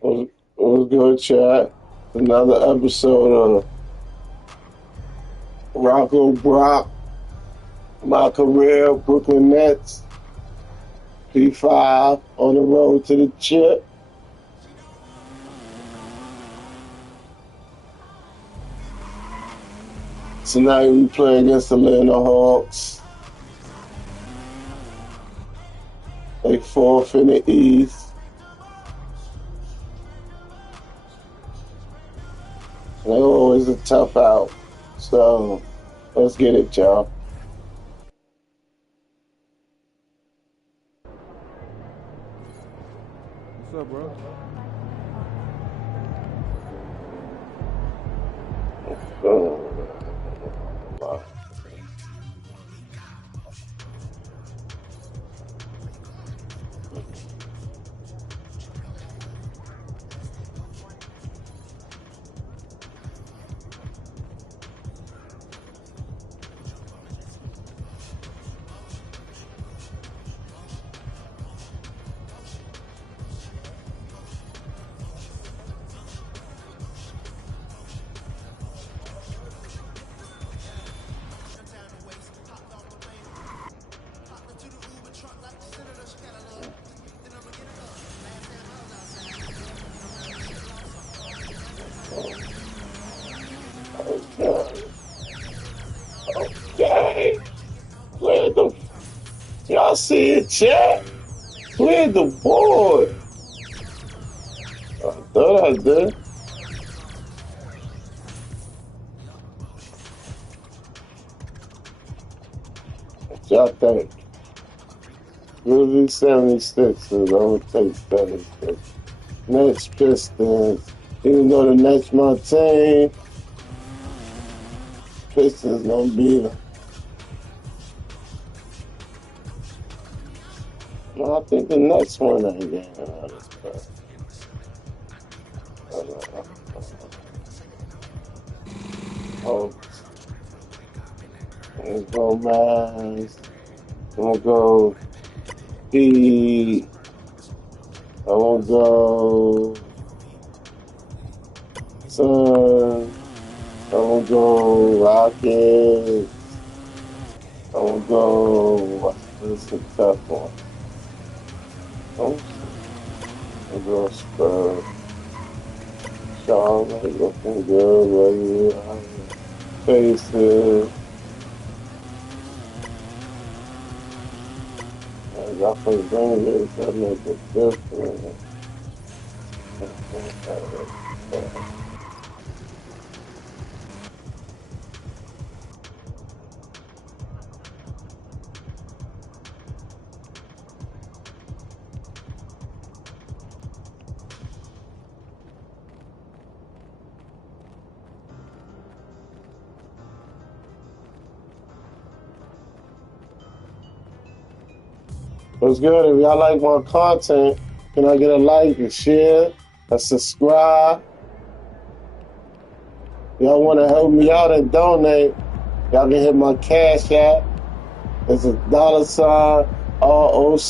What's good, chat? Another episode of Rocco Brock, my career, Brooklyn Nets, P5 on the road to the chip. Tonight we play against the Atlanta Hawks. They fourth in the East. They're always a tough out. So let's get it, y'all. What's up, bro? Okay. Clear the. Y'all see it, chat? Clear the board. I thought I did. What y'all think? Grizzlies 76 is over take 76. Nets Pistons. Even though the Nets my team, Pistons gonna beat them. No, I think the Nets won that game. Oh, let's go, man. I'm gonna go Heat. I'm gonna go Sun. I'm gonna go Rockets. I'm gonna go. This is a tough one. I'm gonna go Spurs. Charlotte looking good, right? Faces. Y'all can bring this, that make a difference. What's good? If y'all like my content, can I get a like, a share, a subscribe? Y'all want to help me out and donate, y'all can hit my Cash App. It's a $ ROCKIMBRITT.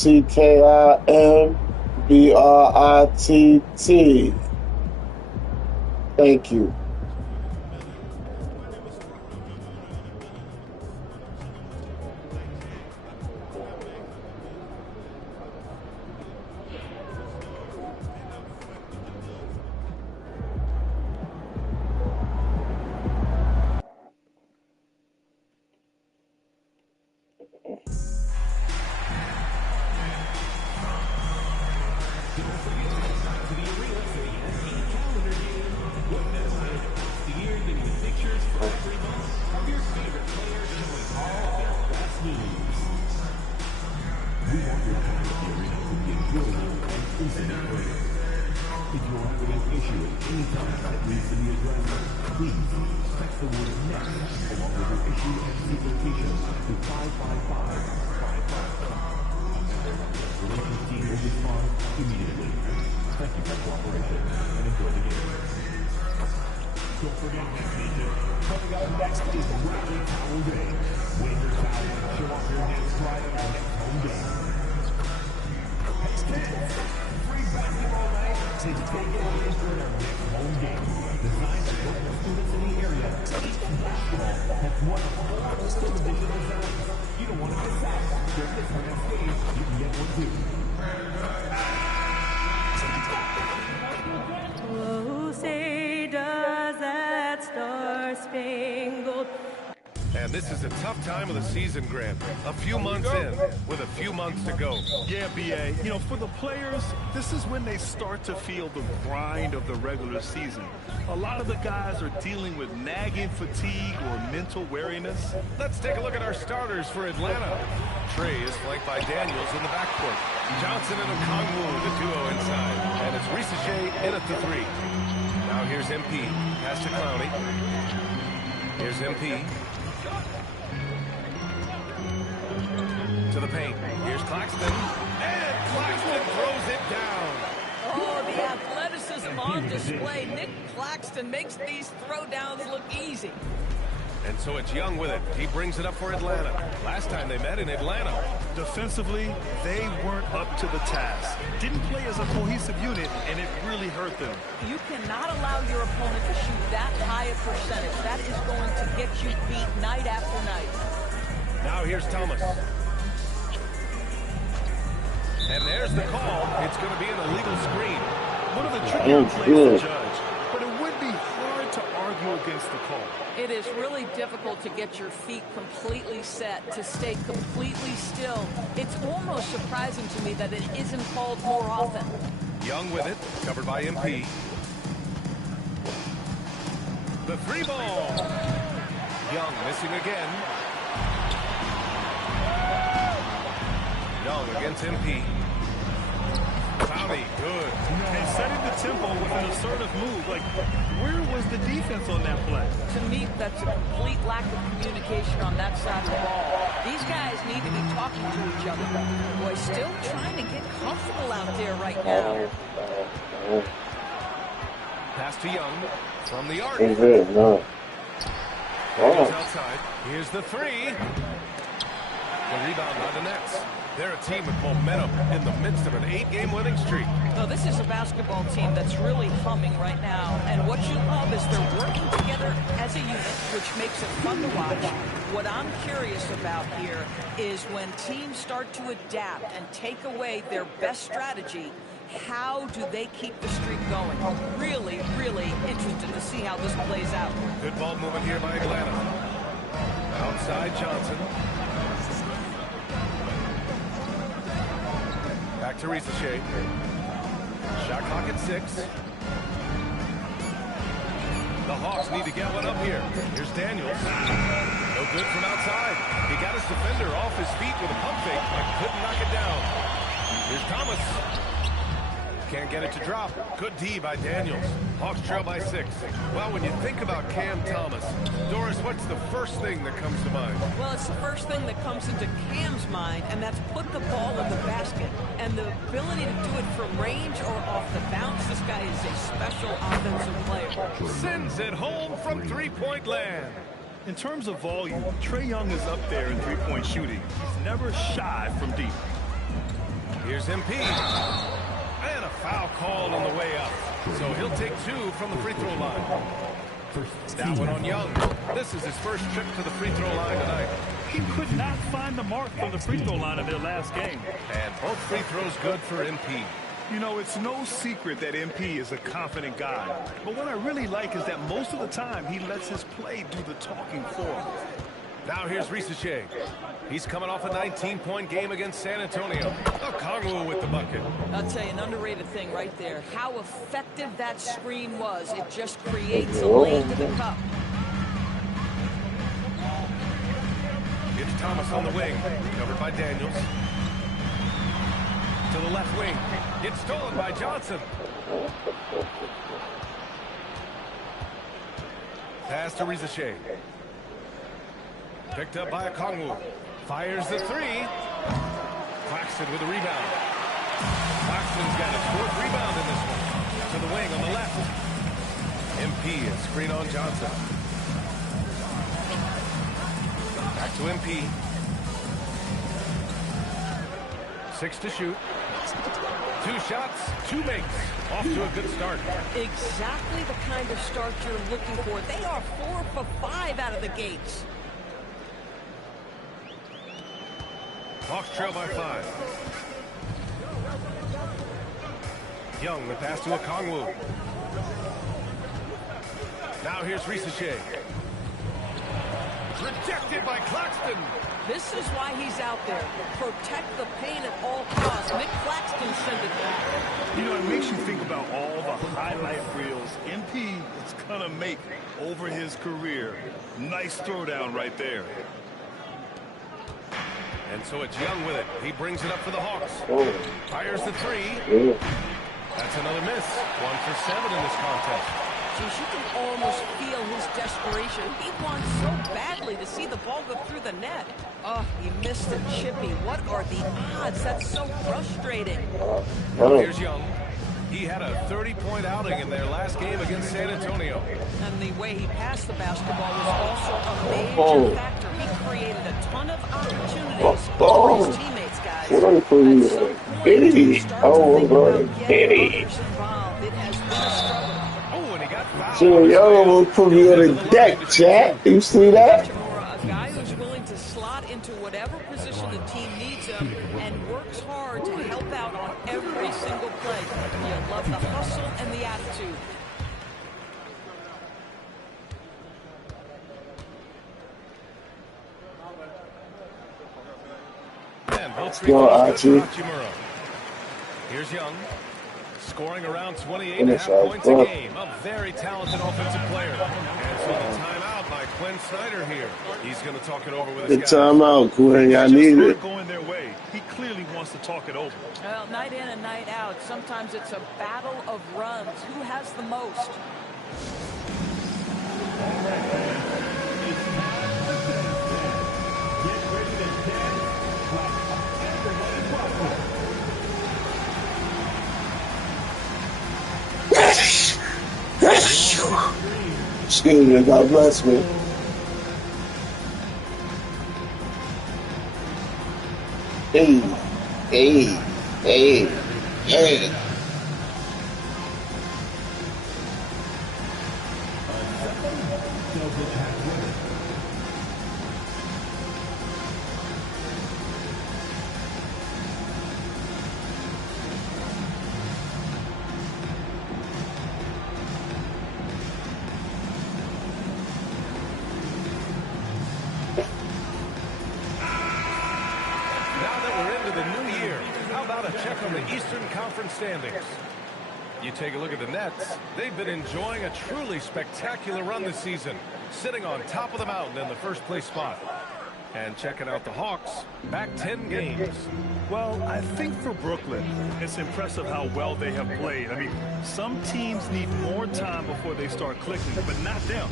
Thank you. Oh, say does that star-spangled. And this is a tough time of the season, Grant. A few months in, with a few months to go. Yeah, B.A. You know, for the players, this is when they start to feel the grind of the regular season. A lot of the guys are dealing with nagging fatigue or mental weariness. Let's take a look at our starters for Atlanta. Trey is flanked by Daniels in the backcourt. Johnson and Okongwu, the duo inside. And it's Risacher in at the 3. Now here's MP. Pass to Clowney. Here's MP. To the paint. Here's Claxton. And Claxton throws it down. Oh, the athleticism on display. Nick Claxton makes these throwdowns look easy. And so it's Young with it. He brings it up for Atlanta. Last time they met in Atlanta. Defensively, they weren't up to the task. Didn't play as a cohesive unit, and it really hurt them. You cannot allow your opponent to shoot that high a percentage. That is going to get you beat night after night. Now here's Thomas. And there's the call. It's going to be an illegal screen. One of the trickier plays to judge, but it would be hard to argue against the call. It is really difficult to get your feet completely set, to stay completely still. It's almost surprising to me that it isn't called more often. Young with it, covered by MP. The 3 ball. Young missing again. Young against MP. Clowney, good. And setting the tempo with an assertive move. Like, where was the defense on that play? To me, that's a complete lack of communication on that side of the ball. These guys need to be talking to each other. Boy, still trying to get comfortable out there right now. Pass to Young from the arc. No. He's outside. Here's the 3. The rebound by the Nets. They're a team with momentum in the midst of an 8-game winning streak. No, this is a basketball team that's really humming right now. And what you love is they're working together as a unit, which makes it fun to watch. What I'm curious about here is when teams start to adapt and take away their best strategy, how do they keep the streak going? Really, really interested to see how this plays out. Good ball movement here by Atlanta. Outside Johnson. Back to Risacher. Shot clock at 6. The Hawks need to get one up here. Here's Daniels. No good from outside. He got his defender off his feet with a pump fake, but couldn't knock it down. Here's Thomas. Can't get it to drop. Good D by Daniels. Hawks trail by 6. Well, when you think about Cam Thomas, Doris, what's the first thing that comes to mind? Well, it's the first thing that comes into Cam's mind, and that's put the ball in the basket. And the ability to do it from range or off the bounce, this guy is a special offensive player. Sends it home from three-point land. In terms of volume, Trae Young is up there in three-point shooting. He's never shy from deep. Here's MP. And a foul called on the way up. So he'll take 2 from the free throw line. That one on Young. This is his first trip to the free throw line tonight. He could not find the mark from the free throw line in their last game. And both free throws good for MP. You know, it's no secret that MP is a confident guy. But what I really like is that most of the time he lets his play do the talking for him. Now here's Risacher. He's coming off a 19-point game against San Antonio. Okongwu with the bucket. I'll tell you, an underrated thing right there. How effective that screen was. It just creates a lane to the cup. It's Thomas on the wing, covered by Daniels. To the left wing. It's stolen by Johnson. Pass to Risacher. Picked up by Okongwu. Fires the 3. Claxton with the rebound. Claxton's got his 4th rebound in this one. To the wing on the left. MP and screen on Johnson. Back to MP. 6 to shoot. 2 shots, 2 makes. Off to a good start. Exactly the kind of start you're looking for. They are 4 for 5 out of the gates. Hawks trail by 5. Young, the pass to Okongwu. Now here's Risacher. Rejected by Claxton. This is why he's out there. Protect the paint at all costs. Mick Claxton send it back. You know, it makes you think about all the highlight reels MP is going to make over his career. Nice throwdown right there. And so it's Young with it. He brings it up for the Hawks. Fires the 3. Yeah. That's another miss. 1 for 7 in this contest. Geez, you can almost feel his desperation. He wants so badly to see the ball go through the net. Oh, he missed it, Chippy. What are the odds? That's so frustrating. Here's Young. He had a 30-point outing in their last game against San Antonio. And the way he passed the basketball was also a major factor. He created a ton of opportunities for his teammates, guys. At some point, you start to think about getting others involved. It has been a struggle. Oh, and he got fouled. So Young will put me on the deck, chat. You see that? A guy who's willing to slot into whatever position the team needs him and works hard to help out on every single play. You love the hustle and the attitude. And both Go, Archie. Here's Young. Scoring around 28.5 points a game. A very talented offensive player. And so the timeout by Quinn Snyder here. He's going to talk it over with his The timeout, Quinn. I need Just it. not going their way. He clearly wants to talk it over. Well, night in and night out, sometimes it's a battle of runs. Who has the most? Excuse me, God bless me. Hey, hey, hey, hey. Standings. You take a look at the Nets. They've been enjoying a truly spectacular run this season, sitting on top of the mountain in the first place spot. And checking out the Hawks, back 10 games. Well, I think for Brooklyn, it's impressive how well they have played. I mean, some teams need more time before they start clicking, but not them.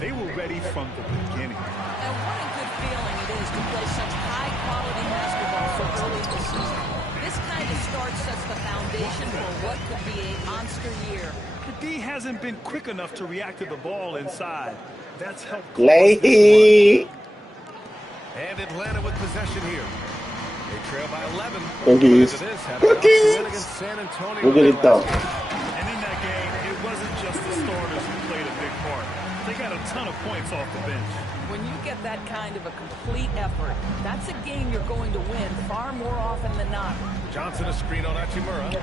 They were ready from the beginning. And what a good feeling it is to play such high-quality basketball so early in the season. This kind of start sets the foundation for what could be a monster year. The D hasn't been quick enough to react to the ball inside. That's helped. Leahy. And Atlanta with possession here. They trail by 11. Cookies. Cookies. San Antonio. Look at it though. And in that game, it wasn't just the starters who played a big part. They got a ton of points off the bench. When you get that kind of a complete effort, that's a game you're going to win far more often than not. Johnson a screen on Hachimura.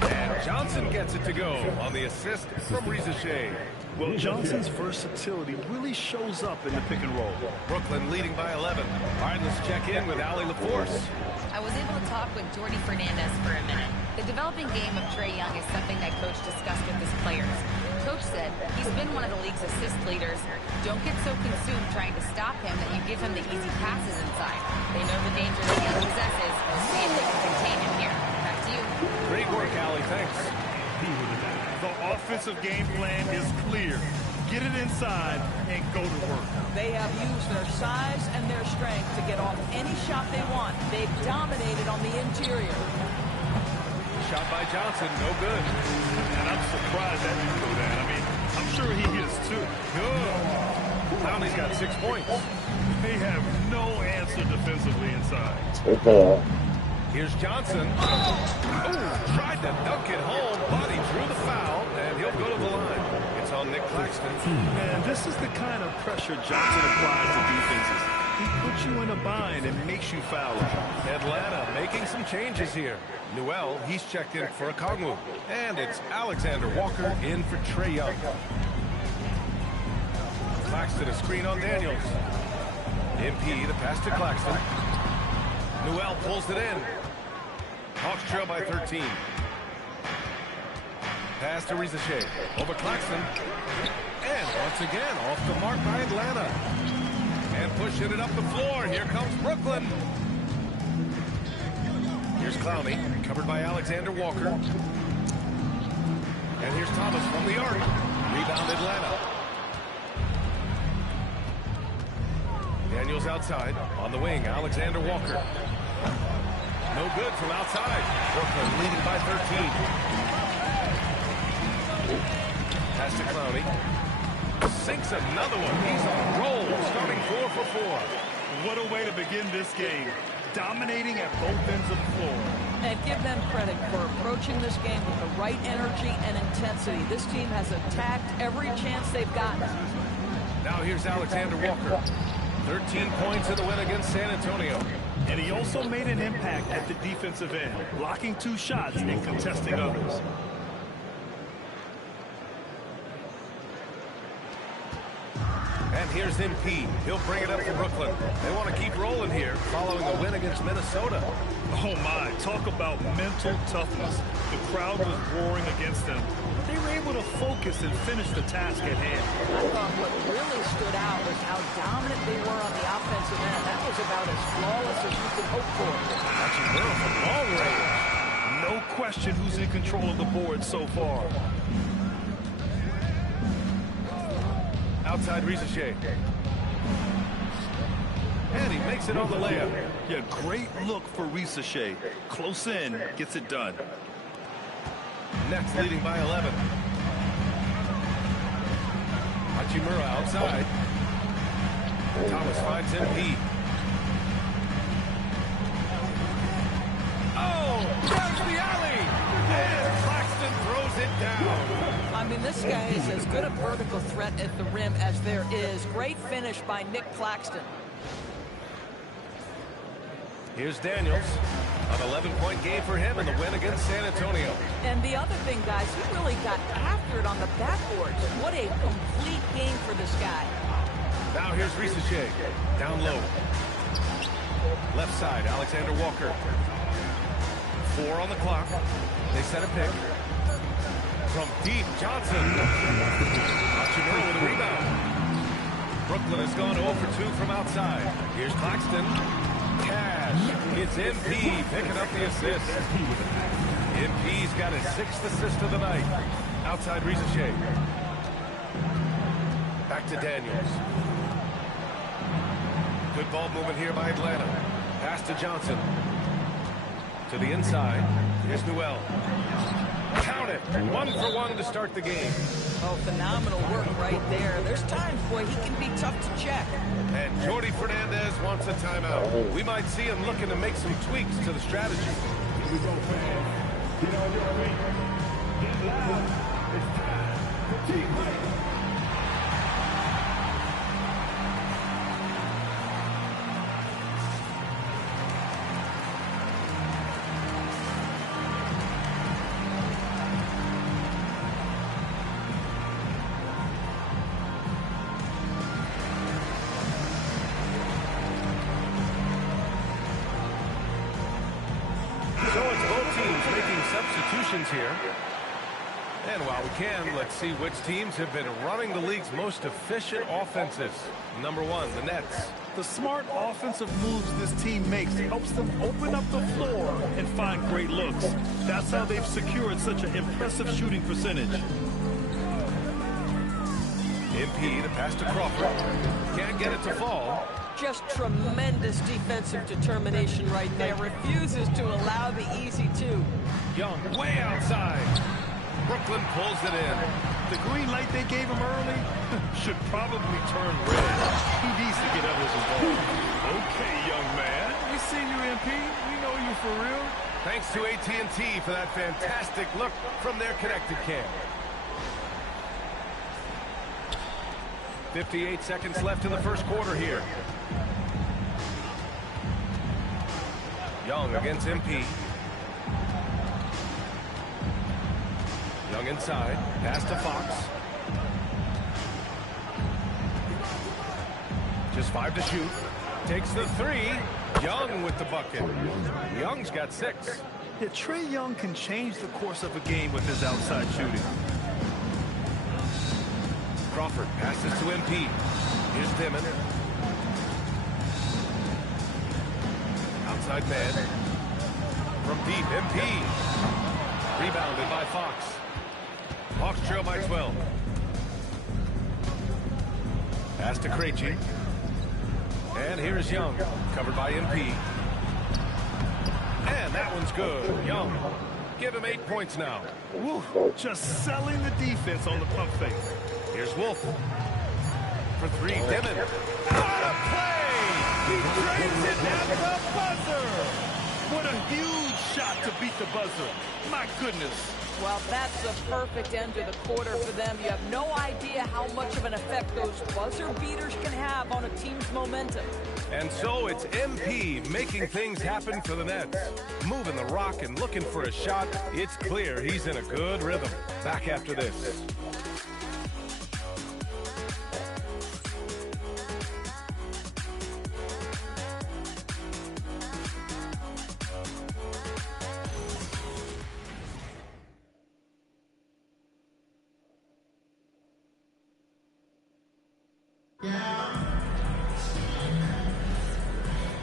And Johnson gets it to go on the assist from Risacher. Well, Johnson's versatility really shows up in the pick and roll. Brooklyn leading by 11. All right, let's check in with Allie LaForce. I was able to talk with Jordi Fernandez for a minute. The developing game of Trae Young is something that Coach discussed with his players. Coach said he's been one of the league's assist leaders. Don't get so consumed trying to stop him that you give him the easy passes inside. They know the danger that Young possesses. See if they can contain him here. Back to you. Great work, Allie. Thanks. The offensive game plan is clear. Get it inside and go to work. They have used their size and their strength to get off any shot they want. They've dominated on the interior. Shot by Johnson, no good. And I'm surprised that didn't go down. I mean, I'm sure he hits too. Good. Conley's got 6 points. They have no answer defensively inside. Okay. Here's Johnson. Oh, tried to dunk it home, but he drew the foul, and he'll go to the line. It's on Nick Claxton. And this is the kind of pressure Johnson applies to defenses. He puts you in a bind and makes you foul. Atlanta making some changes here. Newell, he's checked in for Okongwu. And it's Alexander Walker in for Trae Young. Claxton a screen on Daniels. MP, the pass to Claxton. Newell pulls it in. Hawks trail by 13. Pass to Rizachet. Over Claxton. And once again, off the mark by Atlanta. And pushing it up the floor. Here comes Brooklyn. Here's Clowney, covered by Alexander Walker. And here's Thomas from the arc. Rebound Atlanta. Daniels outside. On the wing, Alexander Walker. No good from outside. Brooklyn leading by 13. Pass to Clowney. Sinks another one. He's on a roll, starting 4 for 4. What a way to begin this game. Dominating at both ends of the floor. And give them credit for approaching this game with the right energy and intensity. This team has attacked every chance they've gotten. Now here's Alexander Walker. 13 points in the win against San Antonio. And he also made an impact at the defensive end, blocking 2 shots and contesting others. And here's MP. He'll bring it up for Brooklyn. They want to keep rolling here following a win against Minnesota. Oh my, talk about mental toughness. The crowd was roaring against them. They were able to focus and finish the task at hand. What really stood out was how dominant they were on the offensive end. That was about as flawless as you could hope for. Hachimura from long range. No question who's in control of the board so far. Outside Rizachet. And he makes it on the layup. Yeah, great look for Rizachet. Close in, gets it done. Nets leading by 11. Hachimura outside. Thomas finds MP. Oh, there's the alley! And Claxton throws it down. I mean, this guy is as good a vertical threat at the rim as there is. Great finish by Nick Claxton. Here's Daniels. An 11-point game for him in the win against San Antonio. And the other thing, guys, he really got after it on the backboards. What a complete game for this guy. Now here's Rizachet. Down low. Left side, Alexander Walker. 4 on the clock. They set a pick. From deep, Johnson. Hachimura with a rebound. Brooklyn has gone 0 for 2 from outside. Here's Claxton. Cash. It's MP picking up the assist. MP's got his 6th assist of the night. Outside Rizachet. Back to Daniels. Good ball movement here by Atlanta. Pass to Johnson. To the inside. Here's Newell. Count it. 1 for 1 to start the game. Oh, phenomenal work right there. There's times, boy, he can be tough to check. And Jordi Fernandez wants a timeout. We might see him looking to make some tweaks to the strategy. Here we go, fans. Get on your feet. Get loud. It's time for T-Money. Substitutions here. And while we can, let's see which teams have been running the league's most efficient offenses. Number 1, the Nets. The smart offensive moves this team makes helps them open up the floor and find great looks. That's how they've secured such an impressive shooting percentage. MP, the pass to Crawford. Can't get it to fall. Just tremendous defensive determination right there. Refuses to allow the easy 2. Young way outside. Brooklyn pulls it in. The green light they gave him early should probably turn red. He needs to get others involved. Okay, young man, We see you, MP. We know you for real. Thanks to AT&T for that fantastic look from their connected cam. 58 seconds left in the first quarter here. Young against MP. Young inside. Pass to Fox. Just 5 to shoot. Takes the 3. Young with the bucket. Young's got 6. Yeah, Trae Young can change the course of a game with his outside shooting. Crawford passes to MP. Here's Dimon. Outside man. From deep, MP. Rebounded by Fox. Hawks trail by 12. Pass to Krejci. And here's Young, covered by MP. And that one's good. Young, give him 8 points now. Woo, just selling the defense on the pump fake. Here's Wolf. For 3, Dimon. What a play! He drains it at the buzzer! What a huge shot to beat the buzzer. My goodness. Well, that's the perfect end to the quarter for them. You have no idea how much of an effect those buzzer beaters can have on a team's momentum. And so it's MP making things happen for the Nets. Moving the rock and looking for a shot. It's clear he's in a good rhythm. Back after this.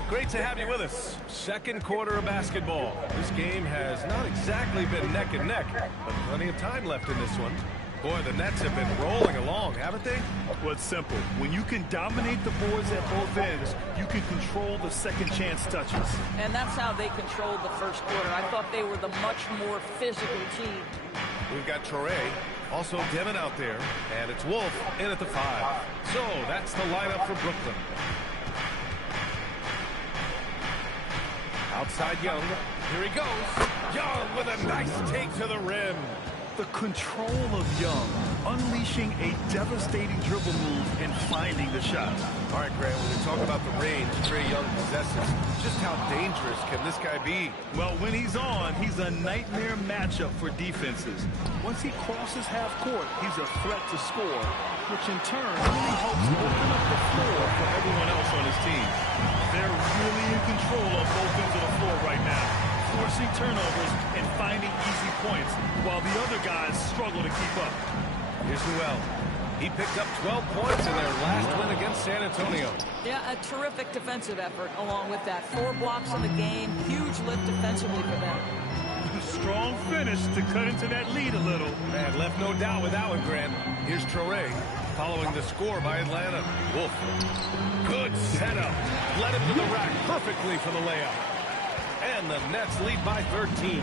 Great to have you with us. Second quarter of basketball. This game has not exactly been neck and neck, but plenty of time left in this one. Boy, the Nets have been rolling along, haven't they? Well, it's simple. When you can dominate the boards at both ends, you can control the second chance touches. And that's how they controlled the first quarter. I thought they were the much more physical team. We've got Traore, also Dimon out there, and it's Wolf in at the 5. So that's the lineup for Brooklyn. Outside Young. Here he goes. Young with a nice take to the rim. The control of Young, unleashing a devastating dribble move and finding the shot. All right, Grant, when we talk about the range Trae Young possesses, just how dangerous can this guy be? Well, when he's on, he's a nightmare matchup for defenses. Once he crosses half court, he's a threat to score, which in turn really helps open up the floor for everyone else on his team. They're really in control of both ends of the floor right now, forcing turnovers and finding easy points, while the other guys struggle to keep up. Here's Noel. He picked up 12 points in their last win against San Antonio. Yeah, a terrific defensive effort along with that. 4 blocks in the game, huge lift defensively for them. Strong finish to cut into that lead a little. Man, left no doubt with that one, Grant. Here's Traore, following the score by Atlanta. Wolf. Good setup. Led him to the rack perfectly for the layup. And the Nets lead by 13.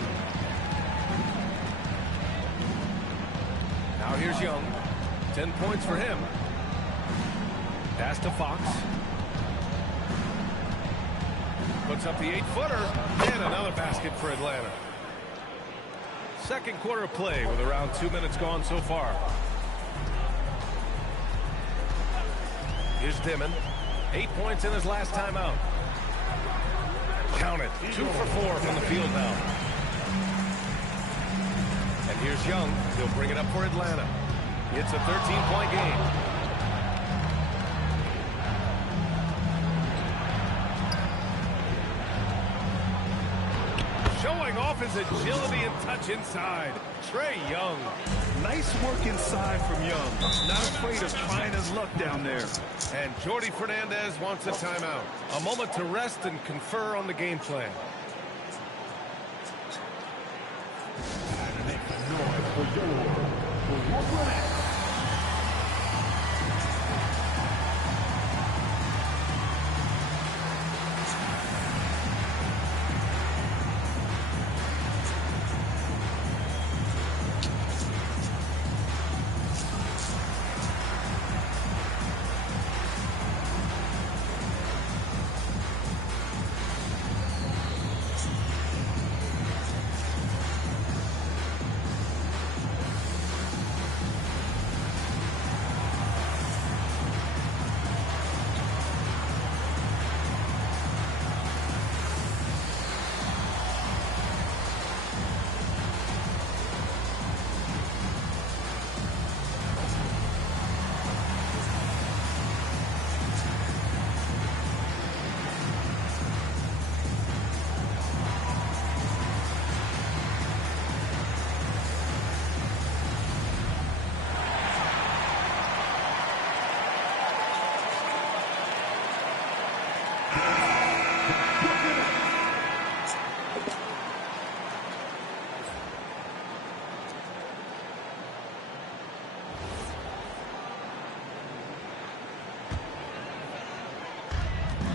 Now here's Young. 10 points for him. Pass to Fox. Puts up the 8-footer. And another basket for Atlanta. Second quarter of play with around 2 minutes gone so far. Here's Dimon. 8 points in his last time out. Count it. 2 for 4 from the field now. And here's Young. He'll bring it up for Atlanta. It's a 13-point game. Showing off his agility and touch inside. Trae Young. Nice work inside from Young. Not afraid of trying his luck down there. And Jordi Fernandez wants a timeout. A moment to rest and confer on the game plan.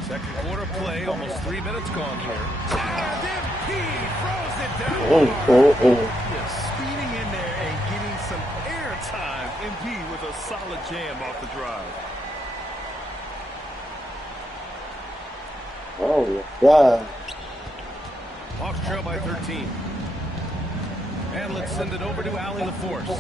Second quarter play, almost 3 minutes gone here. And MP throws it down. Yeah, speeding in there and getting some air time. MP with a solid jam off the drive. Oh, my God. Hawks trail by 13. And let's send it over to Allie LaForce.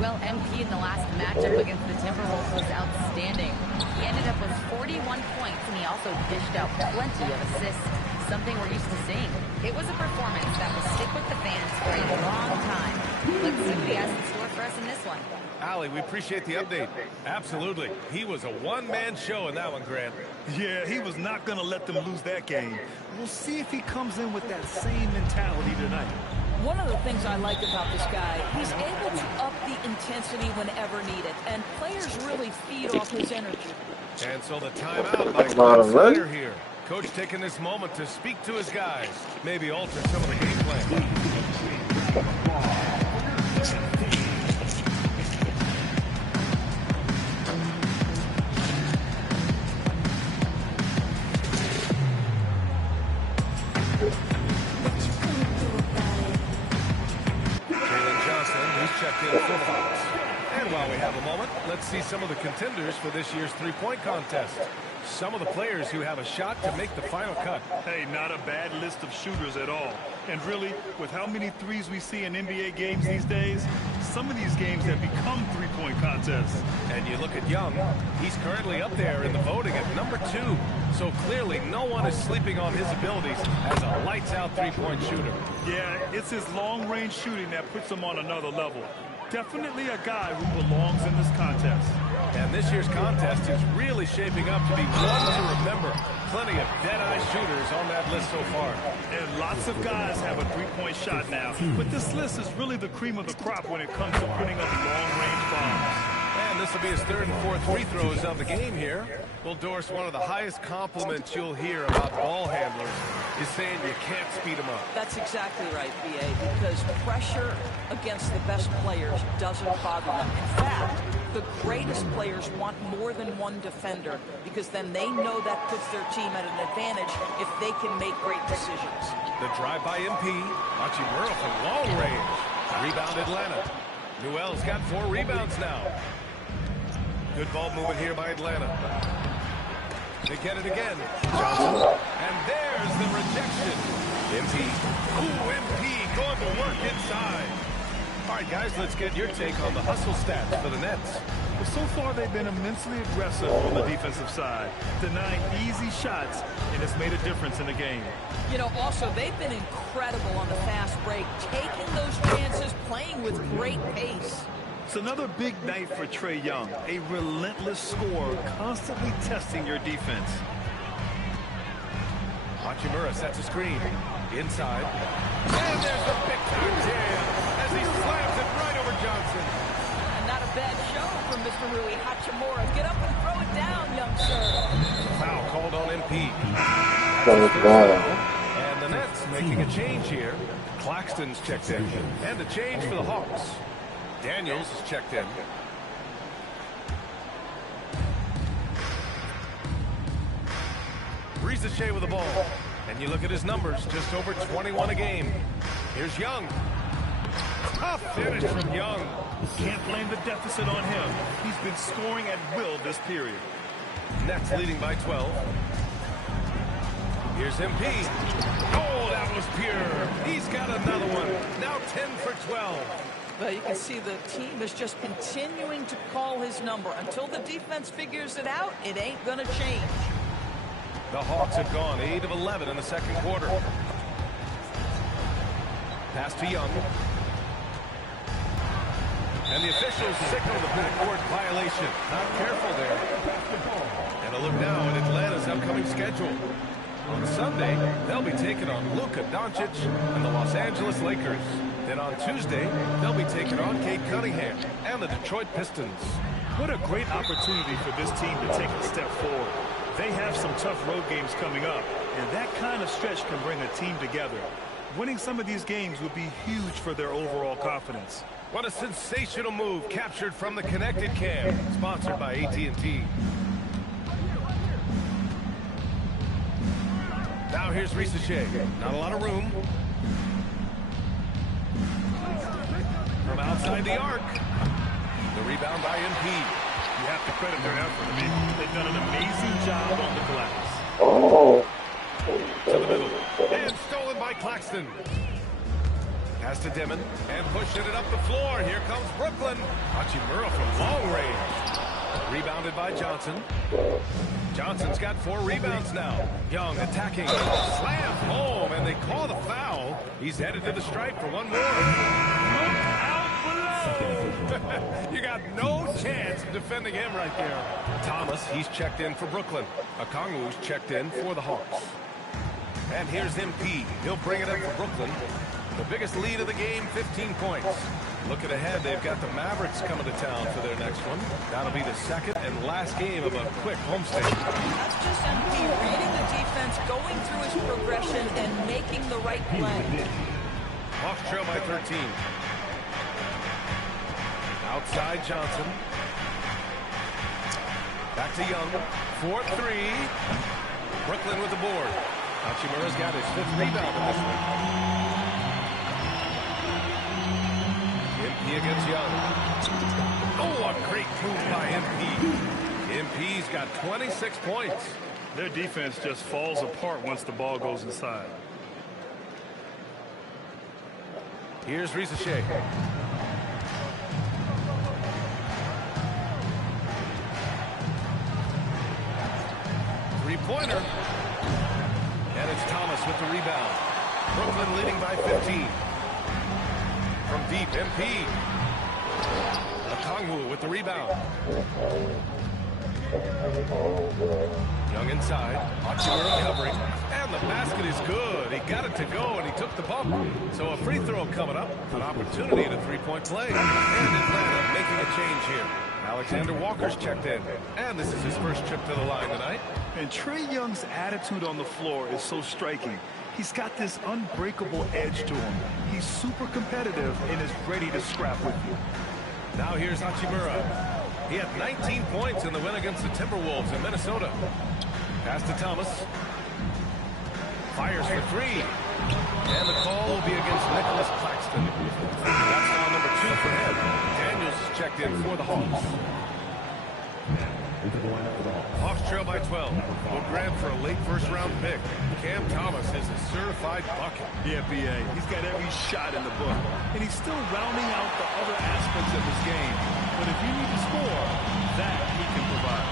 Well, MP in the last matchup against the Timberwolves was outstanding. He ended up with 41 points, and he also dished out plenty of assists, something we're used to seeing. It was a performance that will stick with the fans for a long time. Let's see what he has in store for us in this one. Allie, we appreciate the update. Absolutely. He was a one-man show in that one, Grant. Yeah, he was not going to let them lose that game. We'll see if he comes in with that same mentality tonight. One of the things I like about this guy, he's able to up the intensity whenever needed, and players really feed off his energy. And so the timeout by Glenn Snyder here. Coach taking this moment to speak to his guys, maybe alter some of the game plan. Checked in for Fox. And while we have a moment, let's see some of the contenders for this year's three-point contest. Some of the players who have a shot to make the final cut. Hey, not a bad list of shooters at all. And really, with how many threes we see in NBA games these days, some of these games have become three-point contests. And you look at Young, he's currently up there in the voting at number 2. So clearly, no one is sleeping on his abilities as a lights-out three-point shooter. Yeah, it's his long-range shooting that puts him on another level. Definitely a guy who belongs in this contest. And this year's contest is really shaping up to be one to remember. Plenty of dead-eye shooters on that list so far. And lots of guys have a three-point shot now. But this list is really the cream of the crop when it comes to putting up long-range bombs. And this will be his third and fourth free throws of the game here. Well, Doris, one of the highest compliments you'll hear about ball handlers is saying you can't speed them up. That's exactly right, B.A., because pressure against the best players doesn't bother them. In fact, the greatest players want more than one defender because then they know that puts their team at an advantage if they can make great decisions. The drive by MP. Hachimura from long range. Rebound Atlanta. Newell's got 4 rebounds now. Good ball movement here by Atlanta. They get it again. Johnson. And there's the rejection. MP. Ooh, MP going to work inside. All right, guys, let's get your take on the hustle stats for the Nets. Well, so far they've been immensely aggressive on the defensive side, denying easy shots, and it's made a difference in the game. You know, also, they've been incredible on the fast break, taking those chances, playing with great pace. It's another big night for Trae Young, a relentless scorer, constantly testing your defense. Hachimura sets a screen. Inside. And there's the big-time jam as he slams it right over Johnson. And not a bad show from Mr. Rui Hachimura. Get up and throw it down, young sir. Foul called on MP. And the Nets making a change here. Claxton's checked in. And a change for the Hawks. Daniels is checked in. Risache with the ball. And you look at his numbers, just over 21 a game. Here's Young. Tough finish from Young. Can't blame the deficit on him. He's been scoring at will this period. Nets leading by 12. Here's MP. Oh, that was pure. He's got another one. Now 10 for 12. Well, you can see the team is just continuing to call his number. Until the defense figures it out, it ain't going to change. The Hawks have gone 8 of 11 in the second quarter. Pass to Young. And the officials signal the backcourt violation. Not careful there. And a look now at Atlanta's upcoming schedule. On Sunday, they'll be taking on Luka Doncic and the Los Angeles Lakers. Then on Tuesday, they'll be taking on Cade Cunningham and the Detroit Pistons. What a great opportunity for this team to take a step forward. They have some tough road games coming up, and that kind of stretch can bring a team together. Winning some of these games would be huge for their overall confidence. What a sensational move captured from the Connected Cam, sponsored by AT&T. here's Ricochet. Not a lot of room. From outside the arc. The rebound by MP. You have to credit their effort. I mean, they've done an amazing job on the glass. Oh. To the middle. And stolen by Claxton. Pass to Dimon. And pushing it up the floor. Here comes Brooklyn. Hachimura from long range. Rebounded by Johnson. Johnson's got 4 rebounds now. Young attacking. Slam home. And they call the foul. He's headed to the stripe for one more. Look out below. You got no chance of defending him right there. Thomas, he's checked in for Brooklyn. Okongwu's checked in for the Hawks. And here's MP. He'll bring it up for Brooklyn. The biggest lead of the game, 15 points. Looking ahead, they've got the Mavericks coming to town for their next one. That'll be the second and last game of a quick homestand. That's just MP reading the defense, going through his progression, and making the right play. Hawks trail by 13. Outside Johnson. Back to Young. 4-3. Brooklyn with the board. Hachimura's got his 5th rebound in this one. MP against Young. Oh, a great move by MP. MP's got 26 points. Their defense just falls apart once the ball goes inside. Here's Ricochet. Three-pointer. And it's Thomas with the rebound. Brooklyn leading by 15. From deep, MP. Okongwu with the rebound. Young inside. Hachimura covering. And the basket is good. He got it to go, and he took the bump. So a free throw coming up. An opportunity at a three-point play. And Atlanta making a change here. Alexander Walker's checked in. And this is his first trip to the line tonight. And Trae Young's attitude on the floor is so striking. He's got this unbreakable edge to him. He's super competitive and is ready to scrap with you. Now here's Hachimura. He had 19 points in the win against the Timberwolves in Minnesota. Pass to Thomas. Fires for 3. And the call will be against Nicholas Claxton. That's foul number 2 for him. Daniels checked in for the Hawks. Hawks trail by 12. Will grab for a late first-round pick. Cam Thomas is a certified bucket. Yeah, B.A. He's got every shot in the book. And he's still rounding out the other aspects of his game. But if you need to score, that he can provide.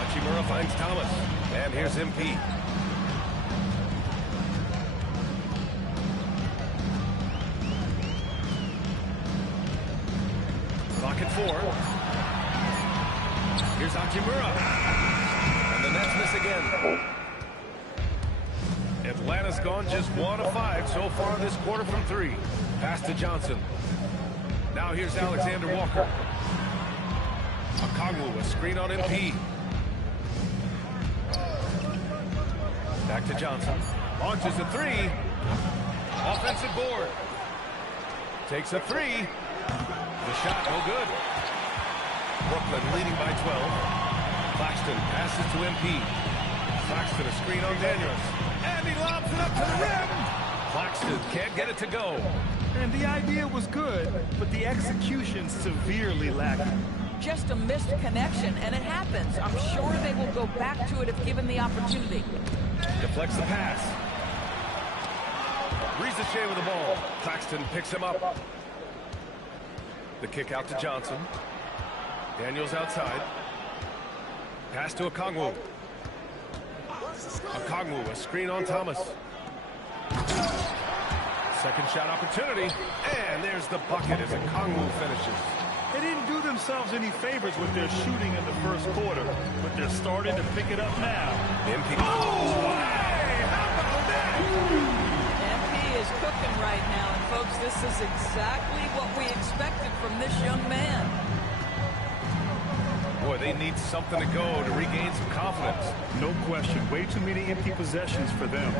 Hachimura finds Thomas. And here's MP. Clock at 4. Here's Hachimura. And the Nets miss again. Atlanta's gone just 1 of 5 so far this quarter from 3. Pass to Johnson. Now here's Alexander Walker. Okongwu, a screen on MP. Back to Johnson. Launches a 3. Offensive board. Takes a 3. The shot no good. Brooklyn leading by 12. Claxton passes to MP. Claxton a screen on Daniels. And he lobs it up to the rim. Claxton can't get it to go. And the idea was good, but the execution severely lacking. Just a missed connection, and it happens. I'm sure they will go back to it if given the opportunity. Deflects the pass. Ricochet with the ball. Claxton picks him up. The kick out to Johnson. Daniels outside. Pass to Okongwu. Okongwu, a screen on Thomas. Second shot opportunity. And there's the bucket as Okongwu finishes. They didn't do themselves any favors with their shooting in the first quarter, but they're starting to pick it up now. MP. Oh, hey, how about that? MP is cooking right now, and folks, this is exactly what we expected from this young man. Boy, they need something to go to regain some confidence. No question. Way too many empty possessions for them.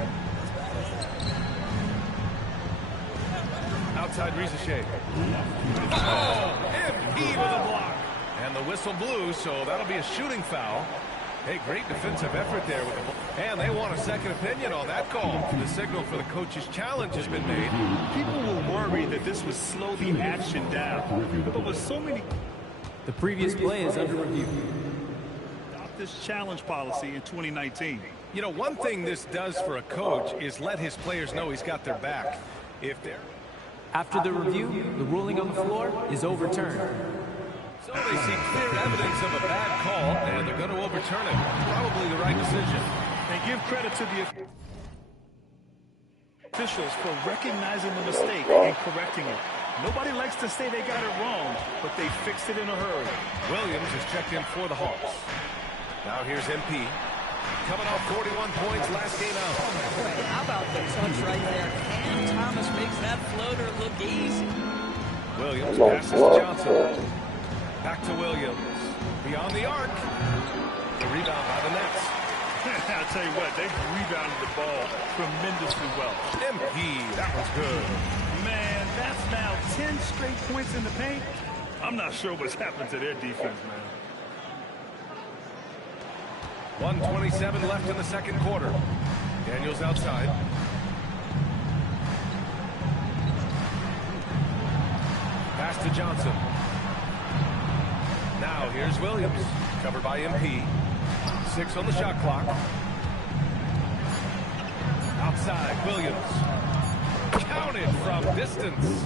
Outside Ricochet. Oh, MP with a block. And the whistle blew, so that'll be a shooting foul. Hey, great defensive effort there with the ball. And they want a second opinion on that call. The signal for the coach's challenge has been made. People were worried that this would slow the action down. But with so many... The previous play is under review. Adopt this challenge policy in 2019. You know, one thing this does for a coach is let his players know he's got their back. If they're... After the review, the ruling on the floor is overturned. So they see clear evidence of a bad call, and they're going to overturn it. Probably the right decision. And give credit to the officials for recognizing the mistake and correcting it. Nobody likes to say they got it wrong, but they fixed it in a hurry. Williams is checked in for the Hawks. Now here's MP. Coming off 41 points last game out. How about the touch right there? And Thomas makes that floater look easy. Williams passes to Johnson. Back to Williams. Beyond the arc. The rebound by the Nets. I'll tell you what, they rebounded the ball tremendously well. MP, that was good. Man, that's now 10 straight points in the paint. I'm not sure what's happened to their defense, man. 1:27 left in the second quarter. Daniels outside. Pass to Johnson. Now here's Williams. Covered by MP. 6 on the shot clock. Outside, Williams. Counted from distance.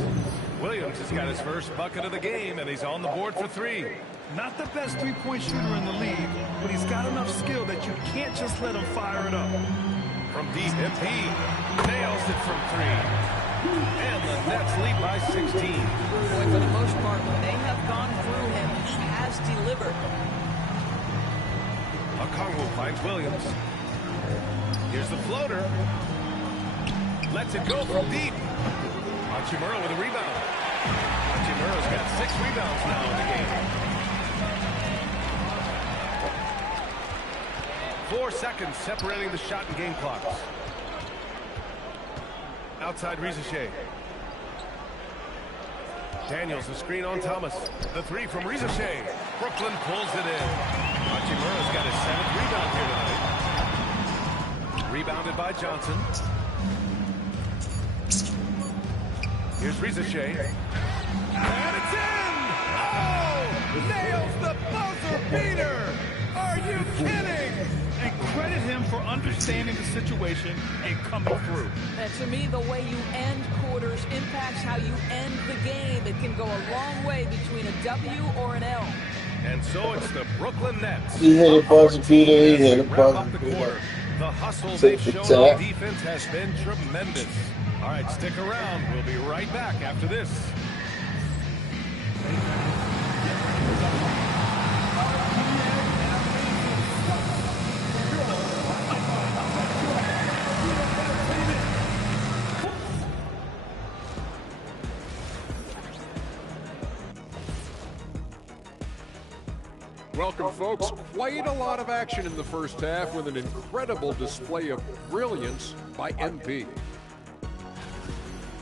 Williams has got his first bucket of the game, and he's on the board for 3. Not the best three-point shooter in the league, but he's got enough skill that you can't just let him fire it up. From deep, MP nails it from 3. And the Nets lead by 16. Boy, for the most part, when they have gone through him, he has delivered. Okongwu finds Williams. Here's the floater. Lets it go from deep. Hachimura with a rebound. Hachimura's got 6 rebounds now in the game. 4 seconds separating the shot and game clocks. Outside Rizachet. Daniels, the screen on Thomas. The 3 from Rizachet. Brooklyn pulls it in. Hachimura's got his 7th rebound here tonight. Rebounded by Johnson. Here's Rizachet. And it's in! Oh! Nails the buzzer beater! Are you kidding? And credit him for understanding the situation and coming through. And to me, the way you end quarters impacts how you end the game. It can go a long way between a W or an L. And so it's the Brooklyn Nets. He hit a buzzer beater. He hit a Wrap buzzer up the beater. quarter. The hustle Take they've the shown on tap. defense has been tremendous. All right, stick around. We'll be right back after this. Welcome, folks. Quite a lot of action in the first half with an incredible display of brilliance by MP.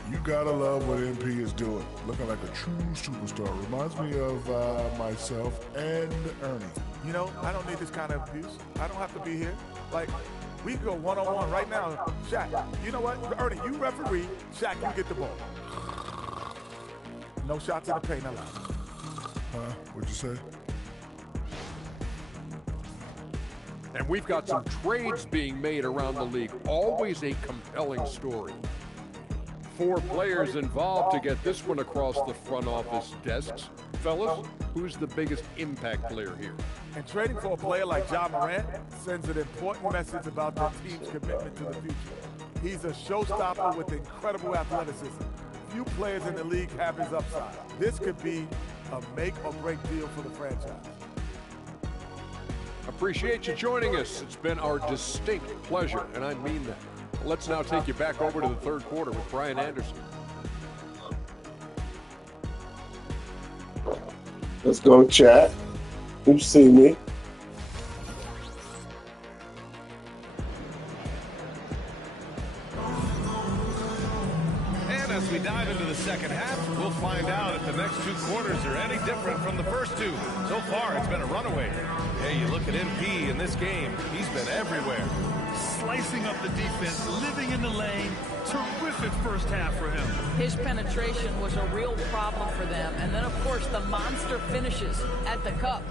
You gotta love what MP is doing. Looking like a true superstar. Reminds me of myself and Ernie. You know, I don't need this kind of abuse. I don't have to be here. Like, we can go one-on-one right now. Shaq, you know what? Ernie, you referee. Shaq, you get the ball. No shots in the paint allowed. Huh? What'd you say? And we've got some trades being made around the league. Always a compelling story. 4 players involved to get this one across the front office desks. Fellas, who's the biggest impact player here? And trading for a player like Ja Morant sends an important message about the team's commitment to the future. He's a showstopper with incredible athleticism. Few players in the league have his upside. This could be a make-or-break deal for the franchise. Appreciate you joining us. It's been our distinct pleasure, and I mean that. Let's now take you back over to the third quarter with Brian Anderson. Let's go, chat. You see me. And as we dive into the second half, we'll find out if the next two quarters are any different from the first two. So far, it's been a runaway. Hey, you look at MP in this game, he's been everywhere. Slicing up the defense, living in the lane. Terrific first half for him. His penetration was a real problem for them. And then, of course, the monster finishes at the cup.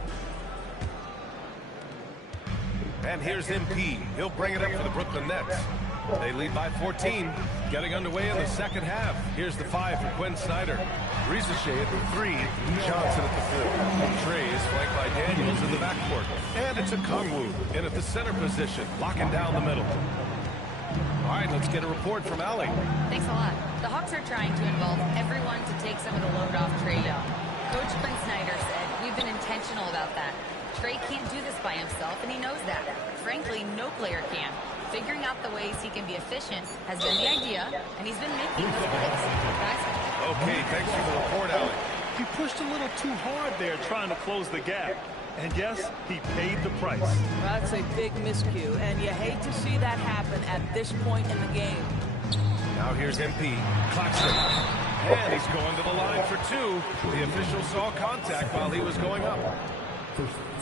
And here's MP. He'll bring it up for the Brooklyn Nets. They lead by 14, getting underway in the second half. Here's the 5 for Quinn Snyder. Risacher at the 3, Johnson at the 4. Trey is flanked by Daniels in the backcourt. And it's Okongwu in at the center position, locking down the middle. All right, let's get a report from Allie. Thanks a lot. The Hawks are trying to involve everyone to take some of the load off Trae Young. Coach Quinn Snyder said, "We've been intentional about that. Trae can't do this by himself, and he knows that. Frankly, no player can. Figuring out the ways he can be efficient has been the idea, and he's been making those plays." Guys? Okay, thanks for the report, Allie. He pushed a little too hard there trying to close the gap. And yes, he paid the price. That's a big miscue, and you hate to see that happen at this point in the game. Now here's MP. Claxton. And he's going to the line for 2. The official saw contact while he was going up.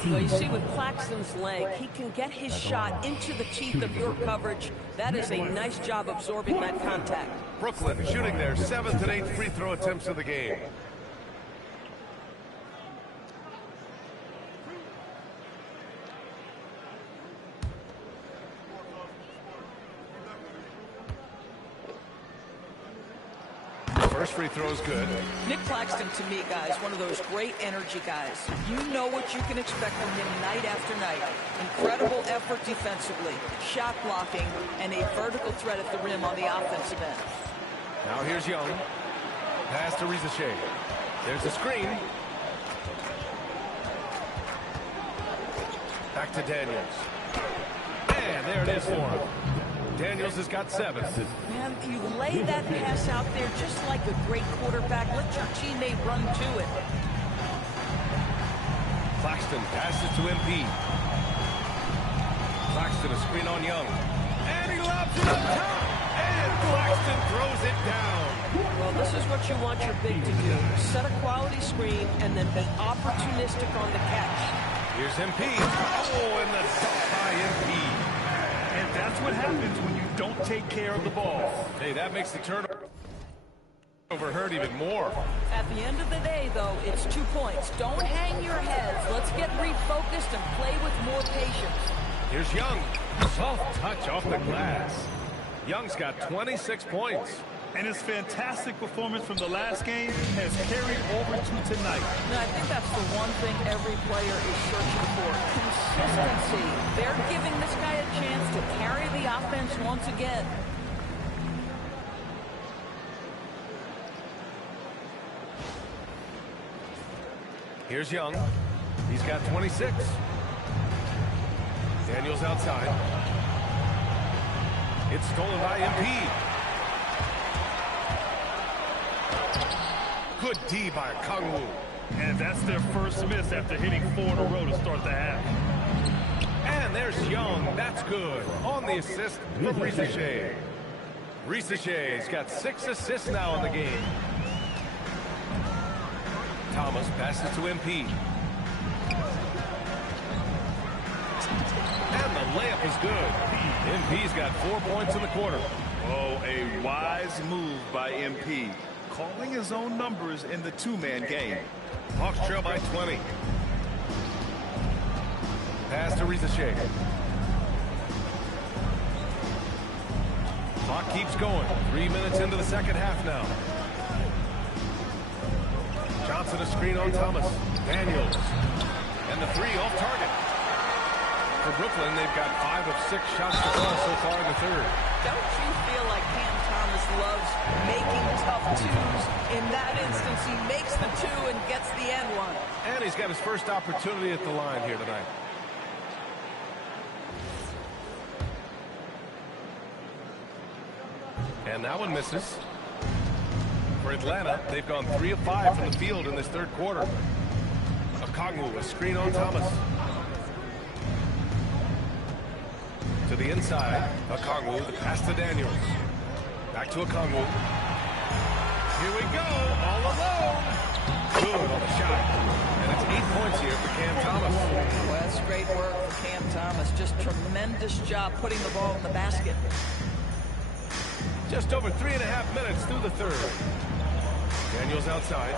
Well, you see with Claxton's leg, he can get his shot into the teeth of your coverage. That is a nice job absorbing that contact. Brooklyn shooting their 7th and 8th free throw attempts of the game. First free throw is good. Nick Claxton, to me, guys, one of those great energy guys. You know what you can expect from him night after night. Incredible effort defensively, shot blocking, and a vertical threat at the rim on the offensive end. Now here's Young. Pass to Risacher. There's a screen. Back to Daniels. And there it is for him. Daniels has got 7. Man, you lay that pass out there just like a great quarterback. Let your teammate run to it. Claxton passes to MP. Claxton a screen on Young. And he lobs it up top. And Claxton throws it down. Well, this is what you want your big to do. Set a quality screen and then be opportunistic on the catch. Here's MP. Oh, and the dunk by MP. And that's what happens when you don't take care of the ball. Hey, that makes the turnover hurt even more. At the end of the day, though, it's 2 points. Don't hang your heads. Let's get refocused and play with more patience. Here's Young. Soft touch off the glass. Young's got 26 points. And his fantastic performance from the last game has carried over to tonight. No, I think that's the one thing every player is searching for. Consistency. They're giving this guy a chance to carry the offense once again. Here's Young. He's got 26. Daniels outside. It's stolen by MP. Good D by Okongwu. And that's their first miss after hitting 4 in a row to start the half. And there's Young. That's good. On the assist from Risacher. Risacher's got 6 assists now in the game. Thomas passes to MP. And the layup is good. MP's got 4 points in the quarter. Oh, a wise move by MP. Calling his own numbers in the 2-man game. Hawks trail by 20. Pass to Risacher. Clock keeps going. 3 minutes into the second half now. Johnson a screen on Thomas. Daniels. And the 3 off target. For Brooklyn, they've got 5 of 6 shots to fall so far in the third. Don't you feel like Cam Thomas loves making tough twos? In that instance, he makes the 2 and gets the end one. And he's got his first opportunity at the line here tonight. And that one misses. For Atlanta, they've gone 3 of 5 from the field in this third quarter. Okongwu, a screen on Thomas. To the inside, Okongwu, the pass to Daniels. Back to Okongwu. points here for Cam Thomas. Well, that's great work for Cam Thomas. Just tremendous job putting the ball in the basket. Just over 3.5 minutes through the third. Daniels outside.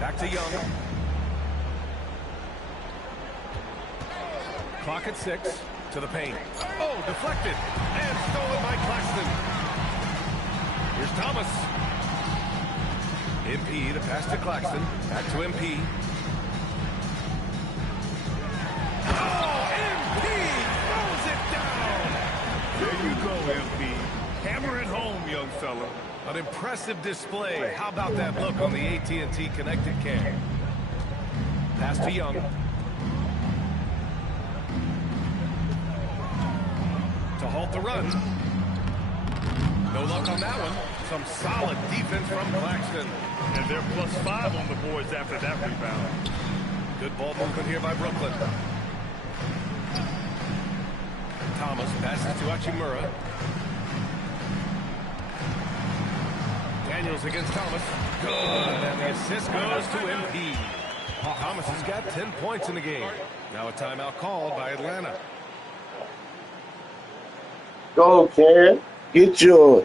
Back to Young. Clock at 6. To the paint. Oh, deflected. And stolen by Claxton. Here's Thomas. MP, the pass to Claxton. Back to MP. Oh, MP throws it down. There you go, MP. Hammer it home, young fella. An impressive display. How about that look on the AT&T connected cam? Pass to Young. To halt the run. No luck on that one. Some solid defense from Claxton. And they're +5 on the boards after that rebound. Good ball movement here by Brooklyn. Thomas passes to Hachimura. Daniels against Thomas. Good. And the assist goes to MP. Thomas has got 10 points in the game. Now a timeout called by Atlanta. Go, Cam. Get yours.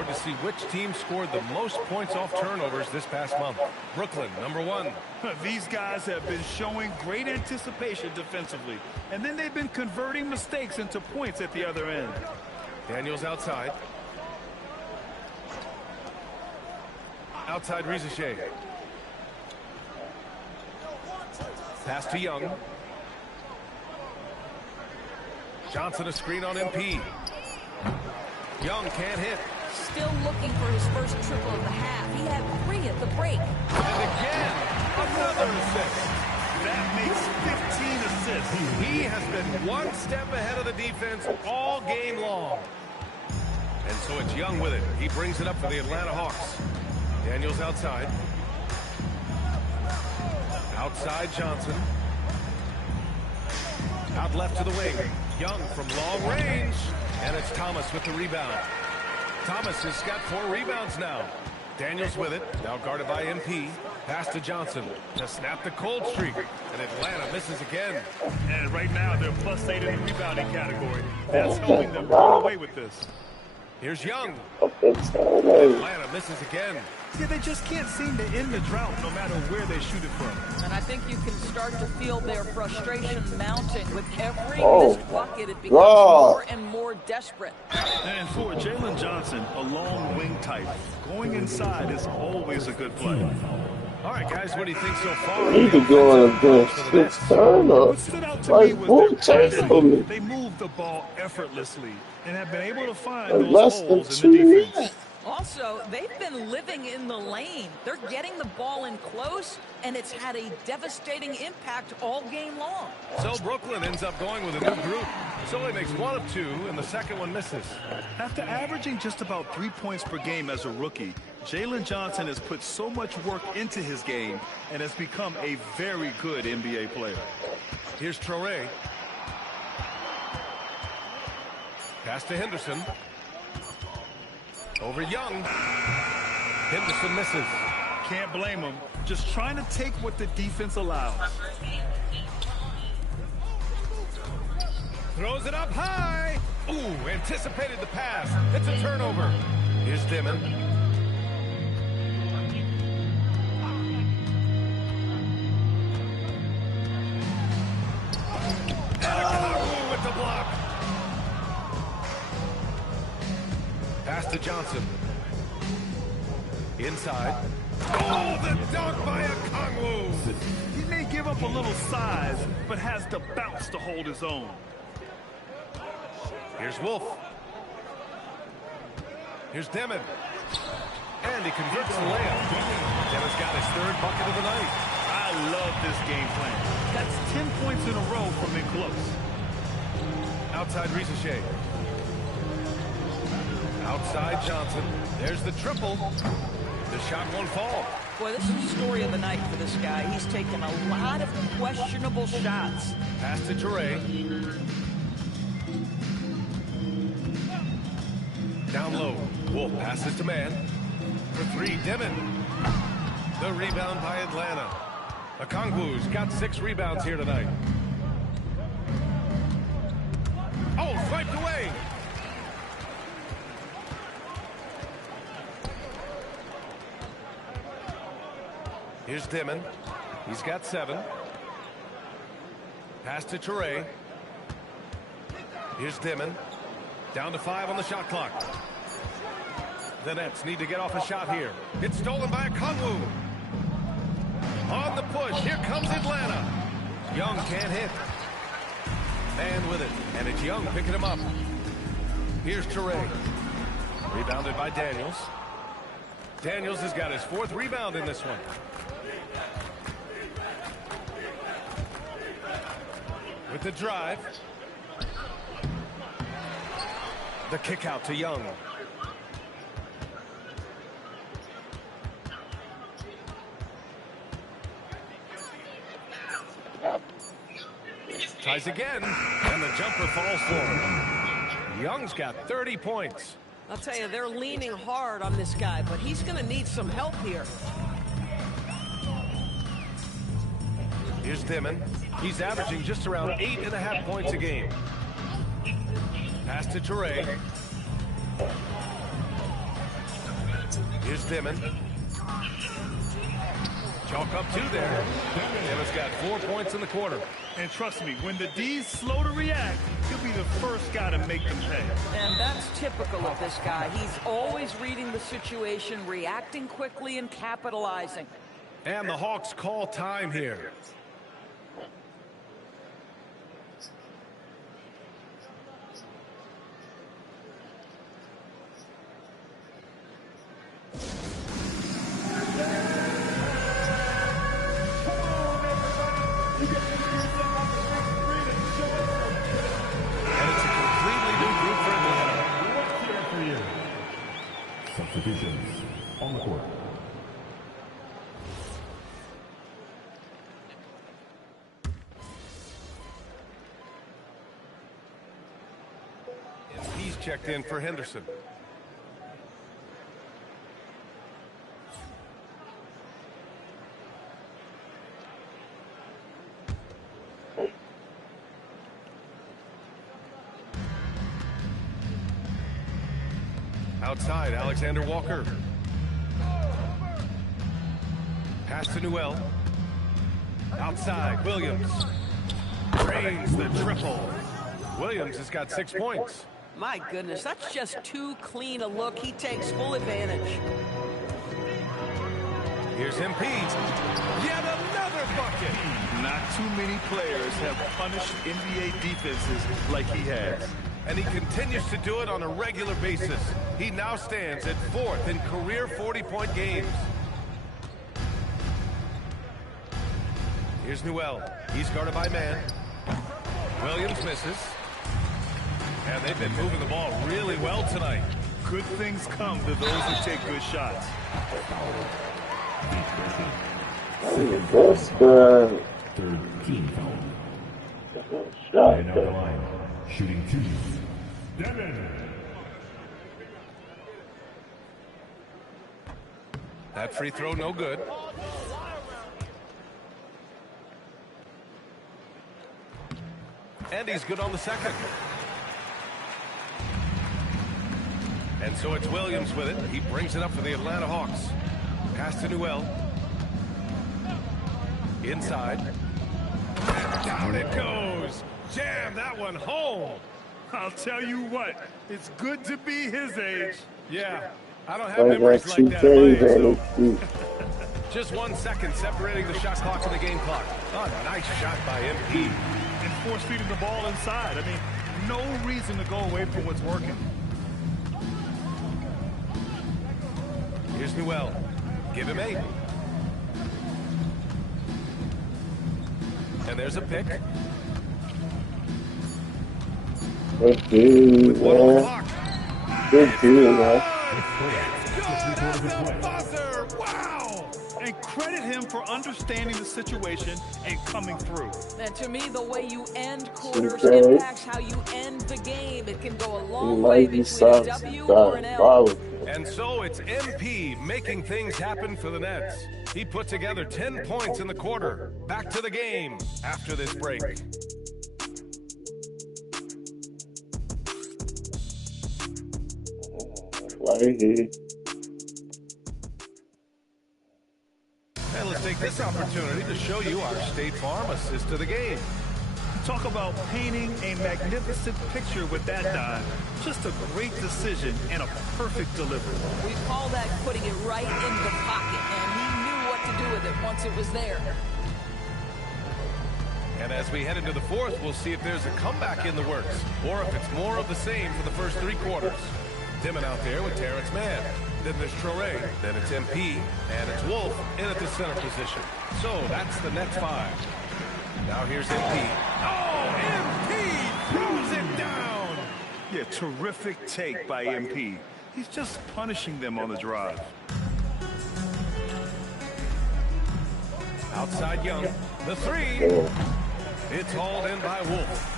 To see which team scored the most points off turnovers this past month. Brooklyn, number 1. These guys have been showing great anticipation defensively, and then they've been converting mistakes into points at the other end. Daniels outside. Outside Rizachet. Pass to Young. Johnson a screen on MP. Young can't hit. Still looking for his first triple of the half. He had 3 at the break. And again, another assist. That makes 15 assists. He has been one step ahead of the defense all game long. And so it's Young with it. He brings it up for the Atlanta Hawks. Daniels outside. Outside Johnson. Out left to the wing. Young from long range. And it's Thomas with the rebound. Thomas has got 4 rebounds now. Daniels with it. Now guarded by MP. Pass to Johnson to snap the cold streak. And Atlanta misses again. And right now they're +8 in the rebounding category. That's helping them run away with this. Here's Young. Atlanta misses again. Yeah, they just can't seem to end the drought no matter where they shoot it from. And I think you can start to feel their frustration mounting. With every missed bucket, it becomes more and more desperate. And for Jalen Johnson, a long wing type, going inside is always a good play. All right, guys, what do you think so far? Need to go on against 6 turnovers. What stood out to me was their passing. They moved the ball effortlessly and have been able to find those holes in the defense. Also, they've been living in the lane. They're getting the ball in close, and it's had a devastating impact all game long. So Brooklyn ends up going with a new group. Sully makes 1 of 2, and the second one misses. After averaging just about 3 points per game as a rookie, Jalen Johnson has put so much work into his game and has become a very good NBA player. Here's Traoré. Pass to Henderson. Over Young. Henderson misses. Can't blame him. Just trying to take what the defense allows. Throws it up high. Ooh, anticipated the pass. It's a turnover. Here's Dimon. And with the block. Pass to Johnson. Inside. Oh, the dunk by Okongwu. He may give up a little size, but has the bounce to hold his own. Here's Wolf. Here's Demon. And he converts the layup. Demon's got his third bucket of the night. I love this game plan. That's 10 points in a row from in close. Outside Ricochet. Outside Johnson. There's the triple. The shot won't fall. Boy, this is the story of the night for this guy. He's taken a lot of questionable shots. Pass to Toure. Down low. Wolf passes to man. For three, Demon. The rebound by Atlanta. Okongwu's got 6 rebounds here tonight. Oh, swiped away. Here's Demon. He's got 7. Pass to Toure. Here's Demon. Down to 5 on the shot clock. The Nets need to get off a shot here. It's stolen by Okongwu. On the push, here comes Atlanta. Young can't hit. Man with it, and it's Young picking him up. Here's Toure. Rebounded by Daniels. Daniels has got his 4th rebound in this one. With the drive. The kick out to Young. Tries again, and the jumper falls for him. Young's got 30 points. I'll tell you, they're leaning hard on this guy, but he's going to need some help here. Here's Demon. He's averaging just around 8.5 points a game. Pass to Toure. Here's Demon. Chalk up 2 there. Demon's got 4 points in the quarter. And trust me, when the D's slow to react, he'll be the first guy to make them pay. And that's typical of this guy. He's always reading the situation, reacting quickly, and capitalizing. And the Hawks call time here. Substitutions on the court. He's checked in for Henderson. Outside, Alexander Walker. Pass to Newell. Outside, Williams. Drains the triple. Williams has got 6 points. My goodness, that's just too clean a look. He takes full advantage. Here's Embiid. Yet another bucket. Not too many players have punished NBA defenses like he has. And he continues to do it on a regular basis. He now stands at 4th in career 40-point games. Here's Newell. He's guarded by man. Williams misses. And they've been moving the ball really well tonight. Good things come to those who take good shots. That's good. Third team foul. Shot. And on the line, shooting 2. Devin. That free throw no good. And he's good on the second. And so it's Williams with it. He brings it up for the Atlanta Hawks. Pass to Newell. Inside. And down it goes. Jam that one home. I'll tell you what, it's good to be his age. Yeah, I don't have I got memories like 2 that. K's at my on age, his so- feet. Just 1 second separating the shot clock and the game clock. Oh, nice shot by Embiid. And force feeding the ball inside. I mean, no reason to go away from what's working. Here's Newell. Give him 8. And there's a pick. Good dude, man. Good dude, man. Wow! And credit him for understanding the situation and coming through. And to me, the way you end quarters Okay. impacts how you end the game. It can go a He long way might be between a W or an L. diabolical. And so it's MP making things happen for the Nets. He put together 10 points in the quarter. Back to the game after this break. Right here. And let's take this opportunity to show you our State Farm assist to the game. Talk about painting a magnificent picture with that dive. Just a great decision and a perfect delivery. We call that putting it right in the pocket, and he knew what to do with it once it was there. And as we head into the fourth, we'll see if there's a comeback in the works, or if it's more of the same for the first 3 quarters. Dimon out there with Terrence Mann. Then there's Traore. Then it's MP. And it's Wolf in at the center position. So that's the Nets 5. Now here's MP. Oh, MP throws it down. Yeah, terrific take by MP. He's just punishing them on the drive. Outside Young. The 3. It's hauled in by Wolf.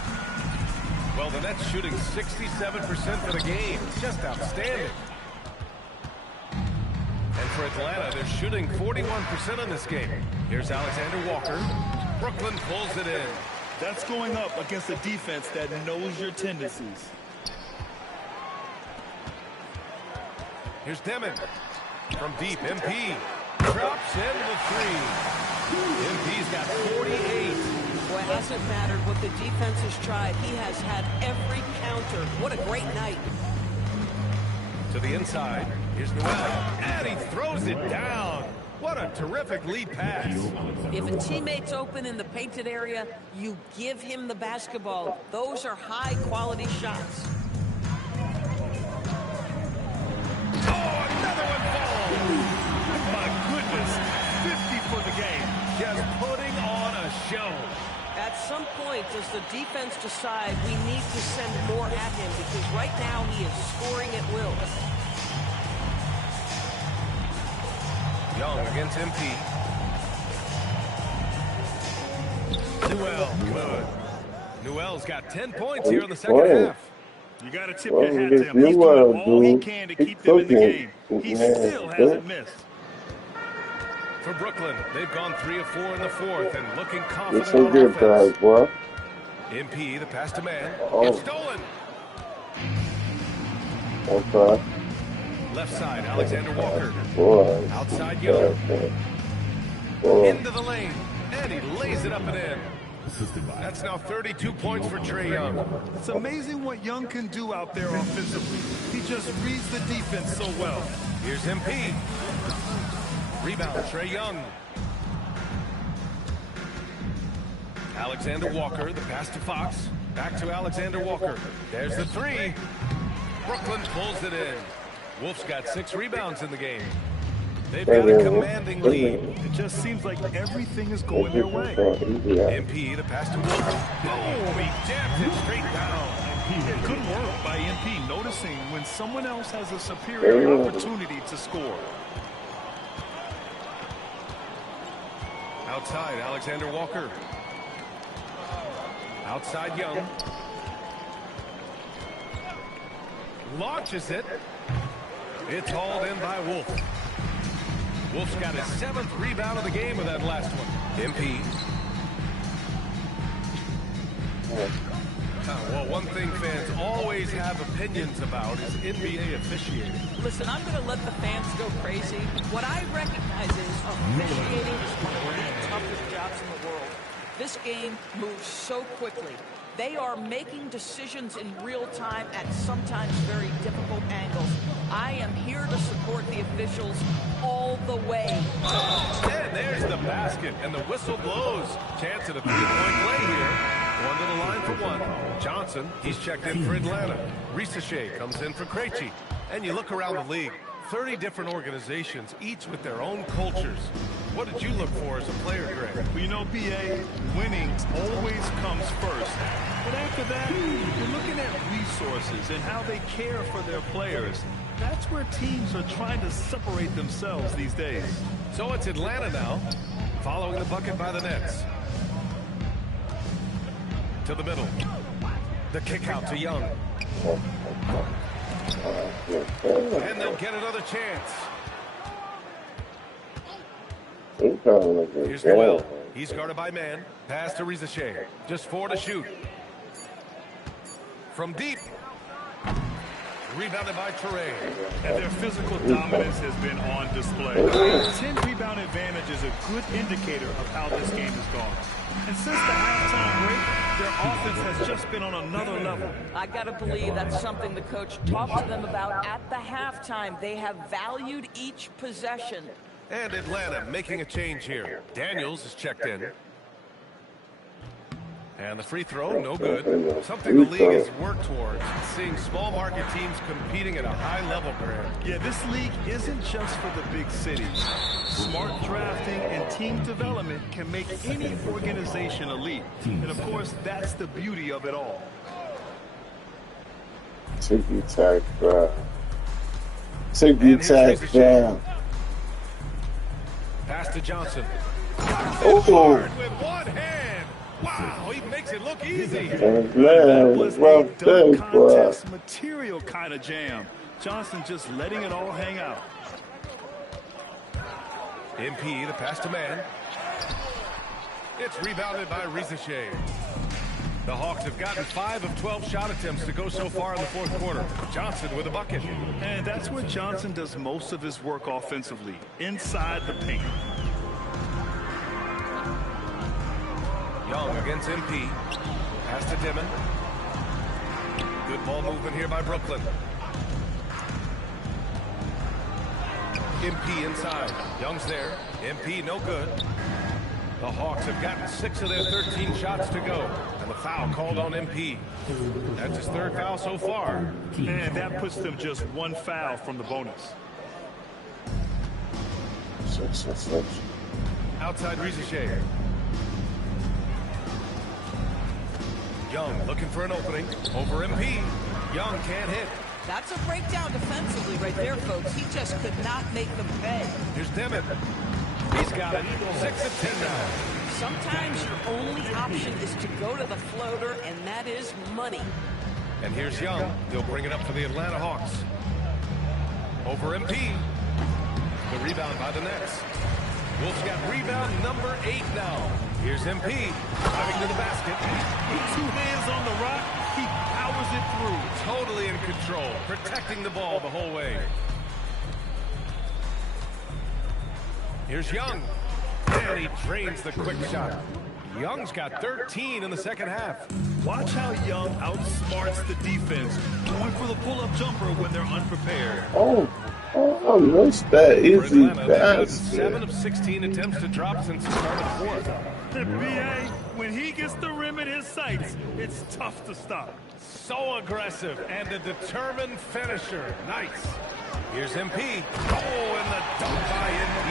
Well, the Nets shooting 67% for the game. Just outstanding. And for Atlanta, they're shooting 41% in this game. Here's Alexander Walker. Brooklyn pulls it in. That's going up against a defense that knows your tendencies. Here's Demon. From deep, MP. Drops in the 3. MP's got 48. Well, it hasn't mattered what the defense has tried. He has had every counter. What a great night. To the inside. Here's Newell. And he throws it down. What a terrific lead pass. If a teammate's open in the painted area, you give him the basketball. Those are high-quality shots. Oh, another one falls. My goodness, 50 for the game. Just putting on a show. At some point, does the defense decide we need to send more at him? Because right now he is scoring at will. Young against MP. Newell, good. Newell's got 10 points here in the second half. You got to tip your hat to him. He's doing all he can to keep them in the game. He still hasn't missed. For Brooklyn, they've gone 3 of 4 in the fourth and looking Get confident some on good offense. guys, boy. MP, the pass to man. Oh. It's stolen. Okay. Left side, Alexander Walker. Boy. Outside Young. Boy. Into the lane. And he lays it up and in. That's now 32 points for Trae Young. It's amazing what Young can do out there offensively. He just reads the defense so well. Here's MP. Rebound, Trae Young. Alexander Walker, the pass to Fox. Back to Alexander Walker. There's the 3. Brooklyn pulls it in. Wolf's got 6 rebounds in the game. They've got a commanding lead. It just seems like everything is going their way. MP, the pass to Walker. Boom, he jabs it straight down. Good work by MP, noticing when someone else has a superior opportunity to score. Outside, Alexander Walker. Outside Young. Launches it. It's hauled in by Wolf. Wolf's got his 7th rebound of the game with that last one. MP. Well, one thing fans always have opinions about is NBA officiating. Listen, I'm going to let the fans go crazy. What I recognize is officiating is one of the toughest jobs in the world. This game moves so quickly. They are making decisions in real time at sometimes very difficult angles. I am here to support the officials all the way. And there's the basket, and the whistle blows. Chance at a 3-point play here. Going to the line for one. Johnson, he's checked in for Atlanta. Risache comes in for Krejci. And you look around the league, 30 different organizations, each with their own cultures. What did you look for as a player, Greg? Well, you know, BA, winning always comes first. But after that, you're looking at resources and how they care for their players. That's where teams are trying to separate themselves these days. So it's Atlanta now, following the bucket by the Nets. To the middle. The kick out to Young. And they'll get another chance. Here's Noel. He's guarded by man. Pass to Rizachet. Just 4 to shoot. From deep. Rebounded by Toure. And their physical dominance has been on display. 10 rebound advantage is a good indicator of how this game has gone. And since the halftime break, their offense has just been on another level. I got to believe that's something the coach talked to them about at the halftime. They have valued each possession. And Atlanta making a change here. Daniels is checked in. And the free throw, no good. Something the league has worked towards, seeing small market teams competing at a high level, Grant. Yeah, this league isn't just for the big cities. Smart drafting and team development can make any organization elite. And of course, that's the beauty of it all. Ticky-tack down. Ticky-tack down. Pass to Johnson. Oh, With one hand. Wow, he makes it look easy. man, Was well a dunk done, bro. contest material kind of jam. Johnson just letting it all hang out. MP, the pass to man. It's rebounded by Rizachet. The Hawks have gotten 5 of 12 shot attempts to go so far in the fourth quarter. Johnson with a bucket. And that's where Johnson does most of his work offensively, inside the paint. Young against MP. Pass to Dimon. Good ball movement here by Brooklyn. MP inside. Young's there. MP no good. The Hawks have gotten 6 of their 13 shots to go. And the foul called on MP. That's his 3rd foul so far. And that puts them just 1 foul from the bonus. Outside Rizachet. Young looking for an opening. Over MP. Young can't hit. That's a breakdown defensively right there, folks. He just could not make them pay. Here's Dimon. He's got it. 6 of 10 now. Sometimes your only option is to go to the floater, and that is money. And here's Young. He'll bring it up for the Atlanta Hawks. Over MP. The rebound by the Nets. Wolves got rebound number 8 now. Here's MP. Driving to the basket. With 2 hands on the rock, he powers it through. Totally in control. Protecting the ball the whole way. Here's Young. And he drains the quick shot. Young's got 13 in the second half. Watch how Young outsmarts the defense, going for the pull-up jumper when they're unprepared. Oh, missed that easy pass. 7 of 16 attempts to drop since the start of the fourth. The BA, when he gets the rim in his sights, it's tough to stop. So aggressive and a determined finisher. Nice. Here's MP. Oh, and the dunk by MP.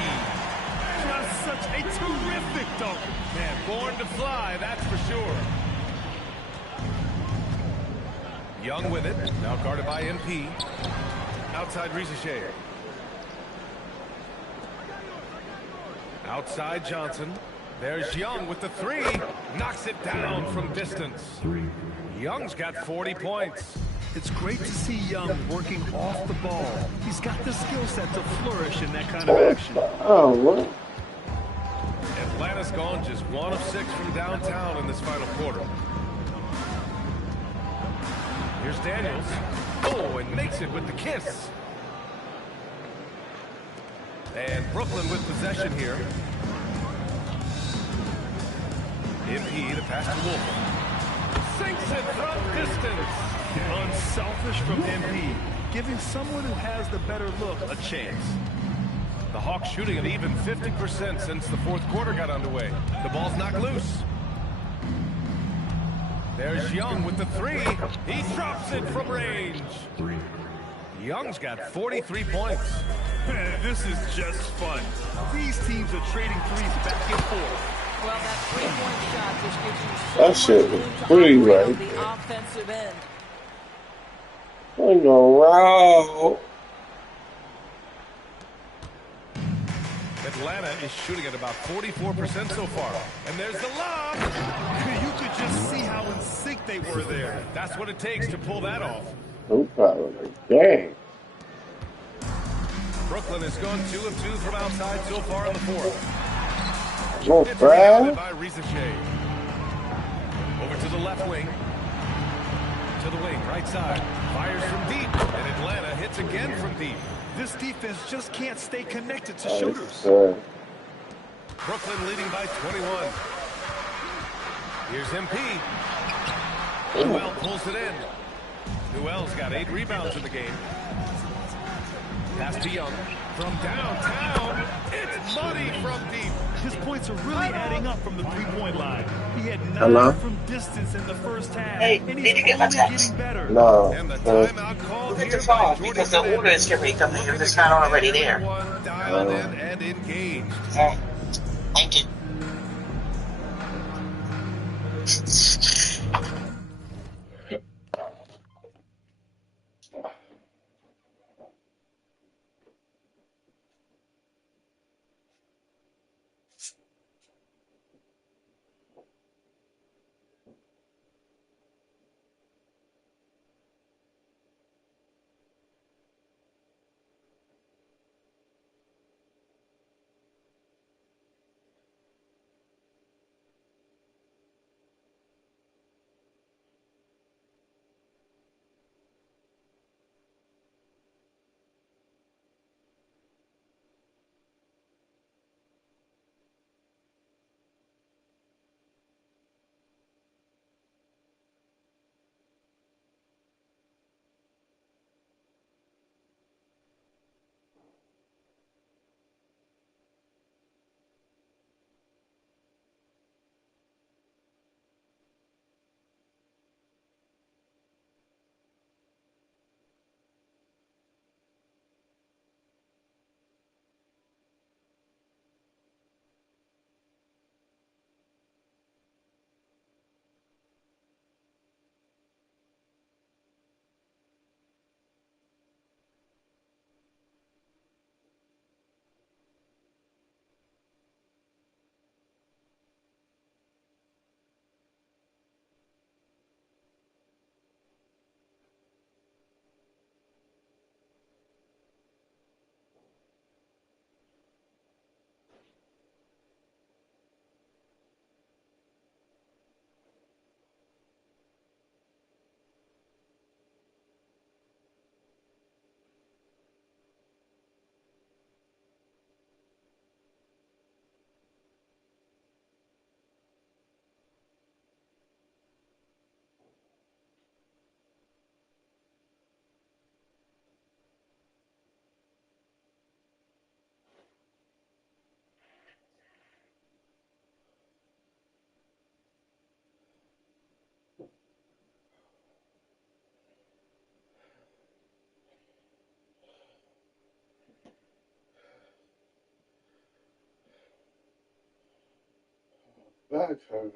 Just such a terrific dunk. Man, born to fly, that's for sure. Young with it. Now guarded by MP. Outside Rizachet. Outside Johnson. There's Young with the 3. Knocks it down from distance. Young's got 40 points. It's great to see Young working off the ball. He's got the skill set to flourish in that kind of action. Oh, what? Atlanta's gone just 1 of 6 from downtown in this final quarter. Here's Daniels. Oh, and makes it with the kiss. And Brooklyn with possession here. MP, the pass to Wolf. Sinks it from distance. Unselfish from MP, giving someone who has the better look a chance. The Hawks shooting an even 50% since the fourth quarter got underway. The ball's knocked loose. There's Young with the 3. He drops it from range. Young's got 43 points. This is just fun. These teams are trading threes back and forth. Well, that three-point shot just gives you so That much shit was room to free operate right on the there. offensive end. Ain't no row. Atlanta is shooting at about 44% so far. And there's the lob. You could just see how in sync they were there. That's what it takes to pull that off. No problem. Dang. Brooklyn has gone 2 of 2 from outside so far in the fourth. No It's rebounded foul. by Rizachet. Over to the left wing. To the wing, right side. Fires from deep. And Atlanta hits again from deep. This defense just can't stay connected to Nice, shooters. sir. Brooklyn leading by 21. Here's MP. Newell pulls it in. Newell's got 8 rebounds in the game. Pass to Young. From downtown, it's Money from deep. His points are really adding up from the three-point line. He had 9 Hello? from distance in the first half. Hey, and did he's you get my only text? getting better. No. And the timeout called Look at here the by phone Jordy because the order Fernandez. is going to be coming if it's not already there. Everyone dialed in and engaged. Thank you. Back hurt.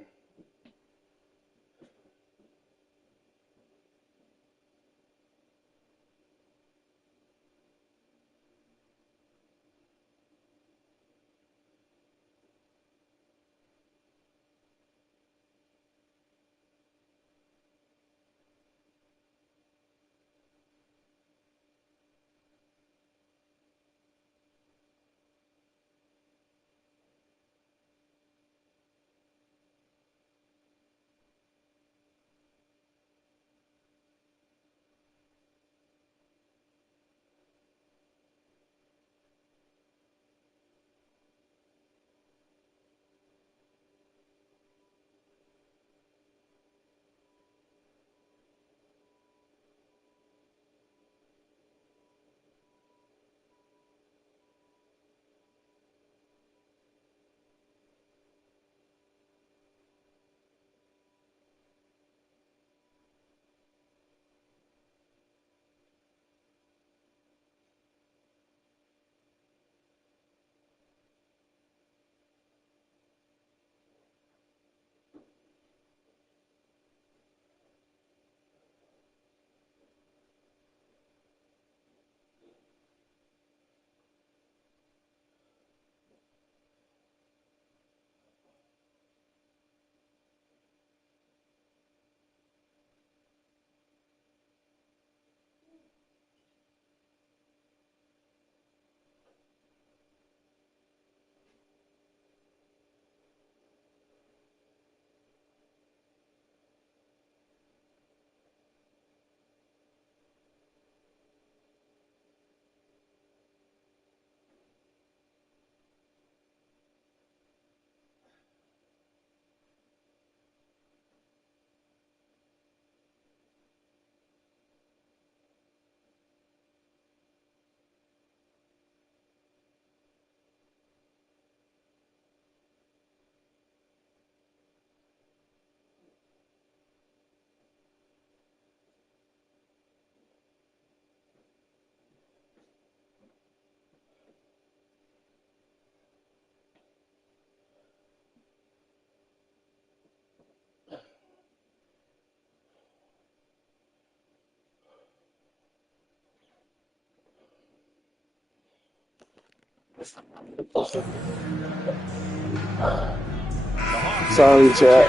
Sorry, chat.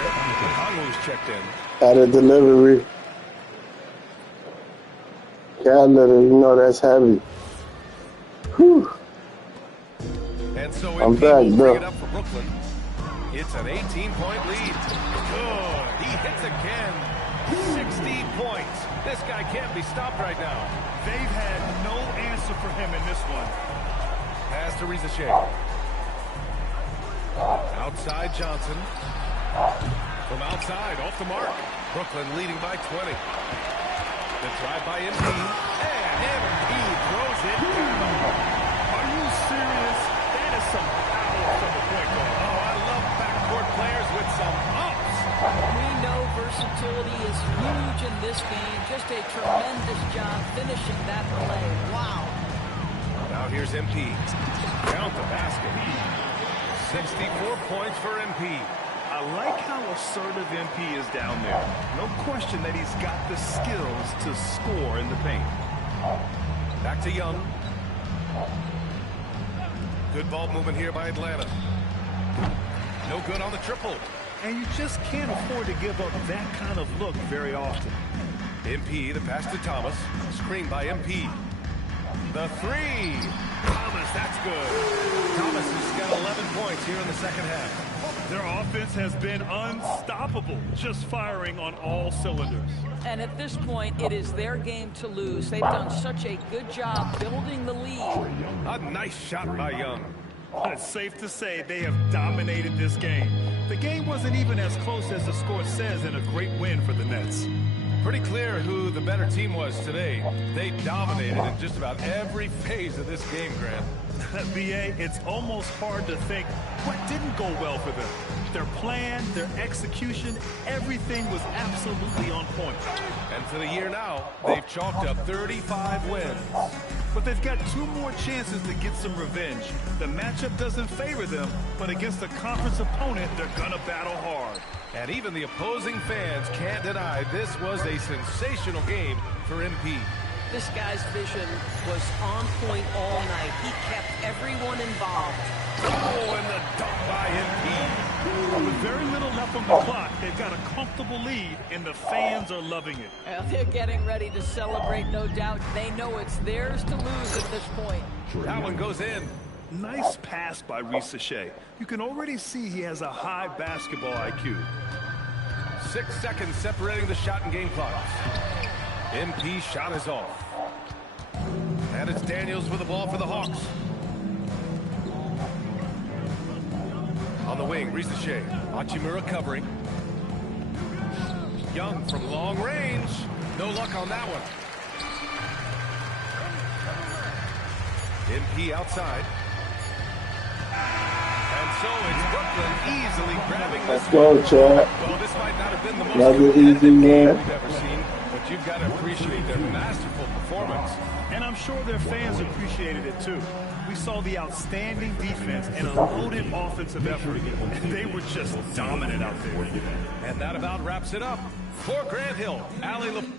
Conley's checked in. At a delivery. Cat litter, you know that's heavy. Whew. And so I'm MP back, will bro. bring it up for Brooklyn. It's an 18-point lead. Good. He hits again. 60 points. This guy can't be stopped right now. They've had no answer for him in this one. Pass to Risa Shea. Outside Johnson. From outside, off the mark. Brooklyn leading by 20. The drive by MP. And MP throws it down. Are you serious? That is some power from the point guard. Oh, I love backcourt players with some ups. We know versatility is huge in this game. Just a tremendous job finishing that play. Wow. Now here's MP. Count the basket. 64 points for MP. I like how assertive MP is down there. No question that he's got the skills to score in the paint. Back to Young. Good ball movement here by Atlanta. No good on the triple. And you just can't afford to give up that kind of look very often. MP, the pass to Thomas. Screen by MP. The three. Thomas, that's good. Thomas has got 11 points here in the second half. Their offense has been unstoppable, just firing on all cylinders. And at this point, it is their game to lose. They've done such a good job building the lead. A nice shot by Young. It's safe to say they have dominated this game. The game wasn't even as close as the score says, and a great win for the Nets. Pretty clear who the better team was today. They dominated in just about every phase of this game, Grant. B.A., it's almost hard to think what didn't go well for them. Their plan, their execution, everything was absolutely on point. And for the year now, they've chalked up 35 wins. But they've got 2 more chances to get some revenge. The matchup doesn't favor them, but against a conference opponent, they're gonna battle hard. And even the opposing fans can't deny this was a sensational game for MP. This guy's vision was on point all night. He kept everyone involved. Oh, and the dunk by MP. With very little left on the clock, they've got a comfortable lead, and the fans are loving it. Well, they're getting ready to celebrate, no doubt. They know it's theirs to lose at this point. That one goes in. Nice pass by Risa Shea. You can already see he has a high basketball IQ. 6 seconds separating the shot and game clocks. MP shot is off. And it's Daniels with the ball for the Hawks. On the wing, Risa Shea. Hachimura covering. Young from long range. No luck on that one. MP outside. And so it's Brooklyn easily grabbing this. Let's go, Chad. Well, this might not have been the most Another competitive easy game win. we've ever seen, but you've got to appreciate their masterful performance. And I'm sure their fans appreciated it too. We saw the outstanding defense and a loaded offensive effort. They were just dominant out there. And that about wraps it up. For Grant Hill, Allie LaFleur.